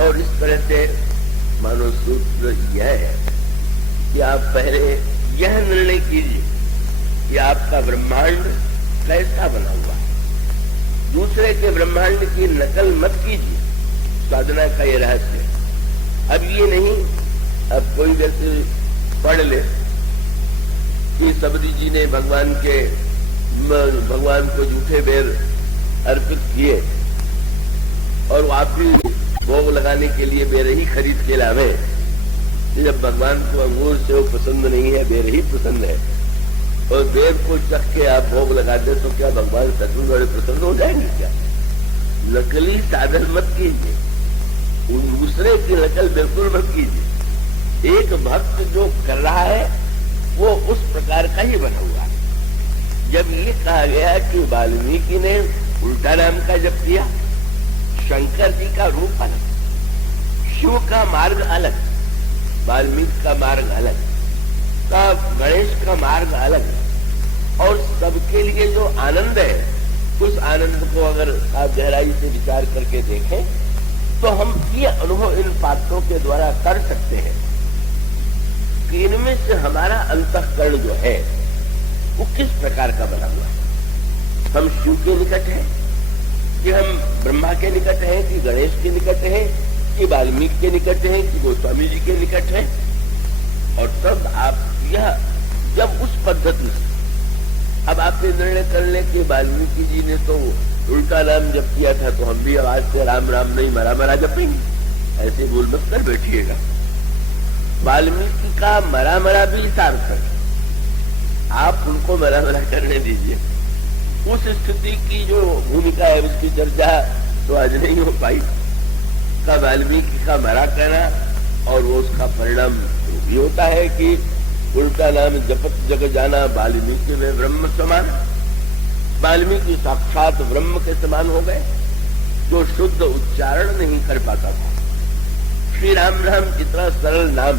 और इस तरह से मानो सूत्र यह है कि आप पहले यह निर्णय कीजिए कि आपका ब्रह्मांड कैसा बना हुआ है। दूसरे के ब्रह्मांड की नकल मत कीजिए, साधना का ये रहस्य। अब ये नहीं, अब कोई व्यक्ति पढ़ ले कि सबरी जी ने भगवान को झूठे बेर अर्पित किए और वापिस भोग लगाने के लिए बेर ही खरीद के लावे। जब भगवान को अंगूर से वो पसंद नहीं है, बेर ही पसंद है, और बेर को चख के आप भोग लगा दे तो क्या भगवान सचमुच बड़े प्रसन्न हो जाएंगे क्या? नकली साधन मत कीजिए, दूसरे की नकल बिल्कुल मत कीजिए। एक भक्त जो कर रहा है वो उस प्रकार का ही बना हुआ है। जब ये कहा गया कि वाल्मीकि ने उल्टा नाम का जप किया, शंकर जी का रूप अलग, शिव का मार्ग अलग, वाल्मीकि का मार्ग अलग, गणेश का मार्ग अलग, और सबके लिए जो आनंद है उस आनंद को अगर आप गहराई से विचार करके देखें तो हम ये अनुभव इन पात्रों के द्वारा कर सकते हैं कि इनमें से हमारा अंतःकरण जो है वो किस प्रकार का बना हुआ है। हम शिव के निकट हैं कि हम ब्रह्मा के निकट हैं कि गणेश के निकट हैं कि वाल्मीकि के निकट हैं कि गोस्वामी जी के निकट हैं। और तब आप यह जब उस पद्धति से अब आपने निर्णय कर ले कि वाल्मीकि जी ने तो उल्टा नाम जप किया था तो हम भी आवाज से राम राम नहीं मरा मरा जपेंगे, ऐसे बोल मत कर बैठिएगा। वाल्मीकि का मरा मरा भी सार्थक, आप उनको मरा मरा करने दीजिए। उस स्थिति की जो भूमिका है उसकी चर्चा तो आज नहीं हो पाई का वाल्मीकि का मरा कहना, और वो उसका परिणाम भी होता है कि उल्टा नाम जपत जग जाना वाल्मीकि में ब्रह्म समान। वाल्मीकि साक्षात ब्रह्म के समान हो गए, जो शुद्ध उच्चारण नहीं कर पाता था। श्री राम राम इतना सरल नाम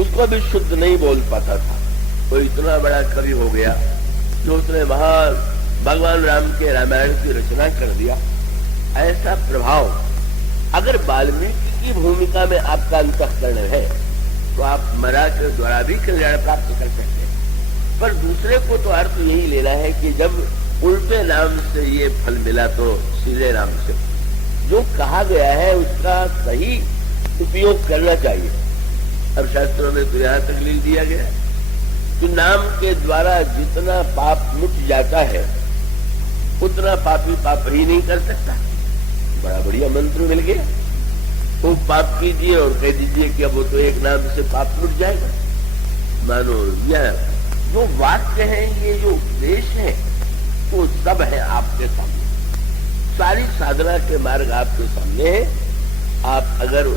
उसको भी शुद्ध नहीं बोल पाता था, वो इतना बड़ा कवि हो गया जो उसने भगवान राम के रामायण की रचना कर दिया। ऐसा प्रभाव अगर वाल्मीकि की भूमिका में आपका अंतःकरण है तो आप मरा के द्वारा भी कल्याण प्राप्त कर सकते हैं। पर दूसरे को तो अर्थ यही लेना है कि जब उल्टे नाम से ये फल मिला तो सीधे नाम से जो कहा गया है उसका सही उपयोग करना चाहिए। अब शास्त्रों में तो यहां तक लिख दिया गया कि नाम के द्वारा जितना पाप मिट जाता है उतना पापी पाप ही नहीं कर सकता। बड़ा बढ़िया मंत्र मिल गया, तो पाप कीजिए और कह दीजिए कि अब वो तो एक नाम से पाप मिट जाएगा। मानो यह जो वाक्य है, ये जो उपदेश है, वो सब है आपके सामने, सारी साधना के मार्ग आपके सामने है। आप अगर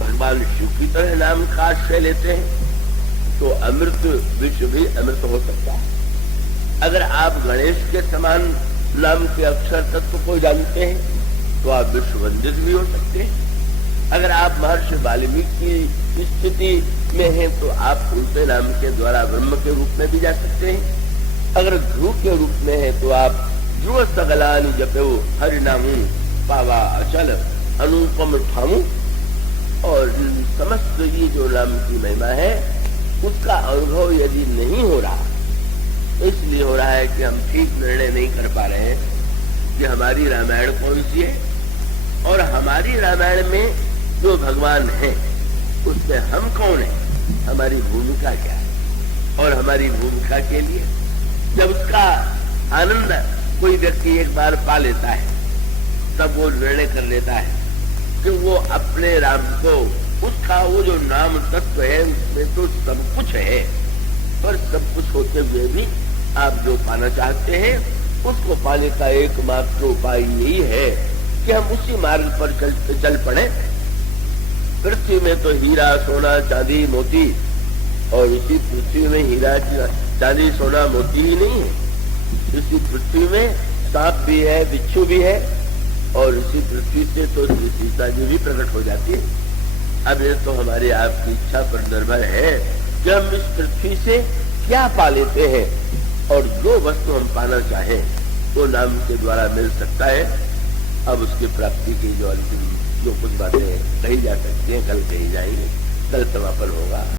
भगवान शिव की तरह नाम का आश्रय लेते हैं तो अमृत विश्व भी अमृत हो सकता है। अगर आप गणेश के समान नाम के अक्षर तत्व को जानते हैं तो आप विश्व वंदित भी हो सकते हैं। अगर आप महर्षि वाल्मीकि की स्थिति में हैं तो आप उल्टे नाम के द्वारा ब्रह्म के रूप में भी जा सकते हैं। अगर ध्रुव के रूप में है तो आप ध्रुव सगलानि जपो हरि नामु पावा अचल अनुपम ठामु। और समस्त ये जो नाम की महिमा है उसका अनुभव यदि नहीं हो रहा, इसलिए हो रहा है कि हम ठीक निर्णय नहीं कर पा रहे हैं कि हमारी रामायण कौन सी है और हमारी रामायण में जो भगवान है उसमें हम कौन है, हमारी भूमिका क्या है। और हमारी भूमिका के लिए जब उसका आनंद कोई व्यक्ति एक बार पा लेता है तब वो निर्णय कर लेता है कि वो अपने राम को, उसका वो जो नाम तत्व है उसमें तो सब कुछ है, पर सब कुछ होते हुए भी आप जो पाना चाहते हैं उसको पाने का एकमात्र उपाय यही है कि हम उसी मार्ग पर चल पड़े। पृथ्वी में तो हीरा सोना चांदी मोती, और इसी पृथ्वी में हीरा चांदी सोना मोती ही नहीं है, इसी पृथ्वी में सांप भी है, बिच्छू भी है, और इसी पृथ्वी से तो सीता जी भी प्रकट हो जाती है। अब ये तो हमारी आपकी इच्छा पर निर्भर है कि हम इस पृथ्वी से क्या पा लेते हैं, और जो वस्तु हम पाना चाहें वो नाम के द्वारा मिल सकता है। अब उसकी प्राप्ति की जो अंतिम जो कुछ बातें कही जा सकती हैं कल कही जाएंगी, कल समापन होगा।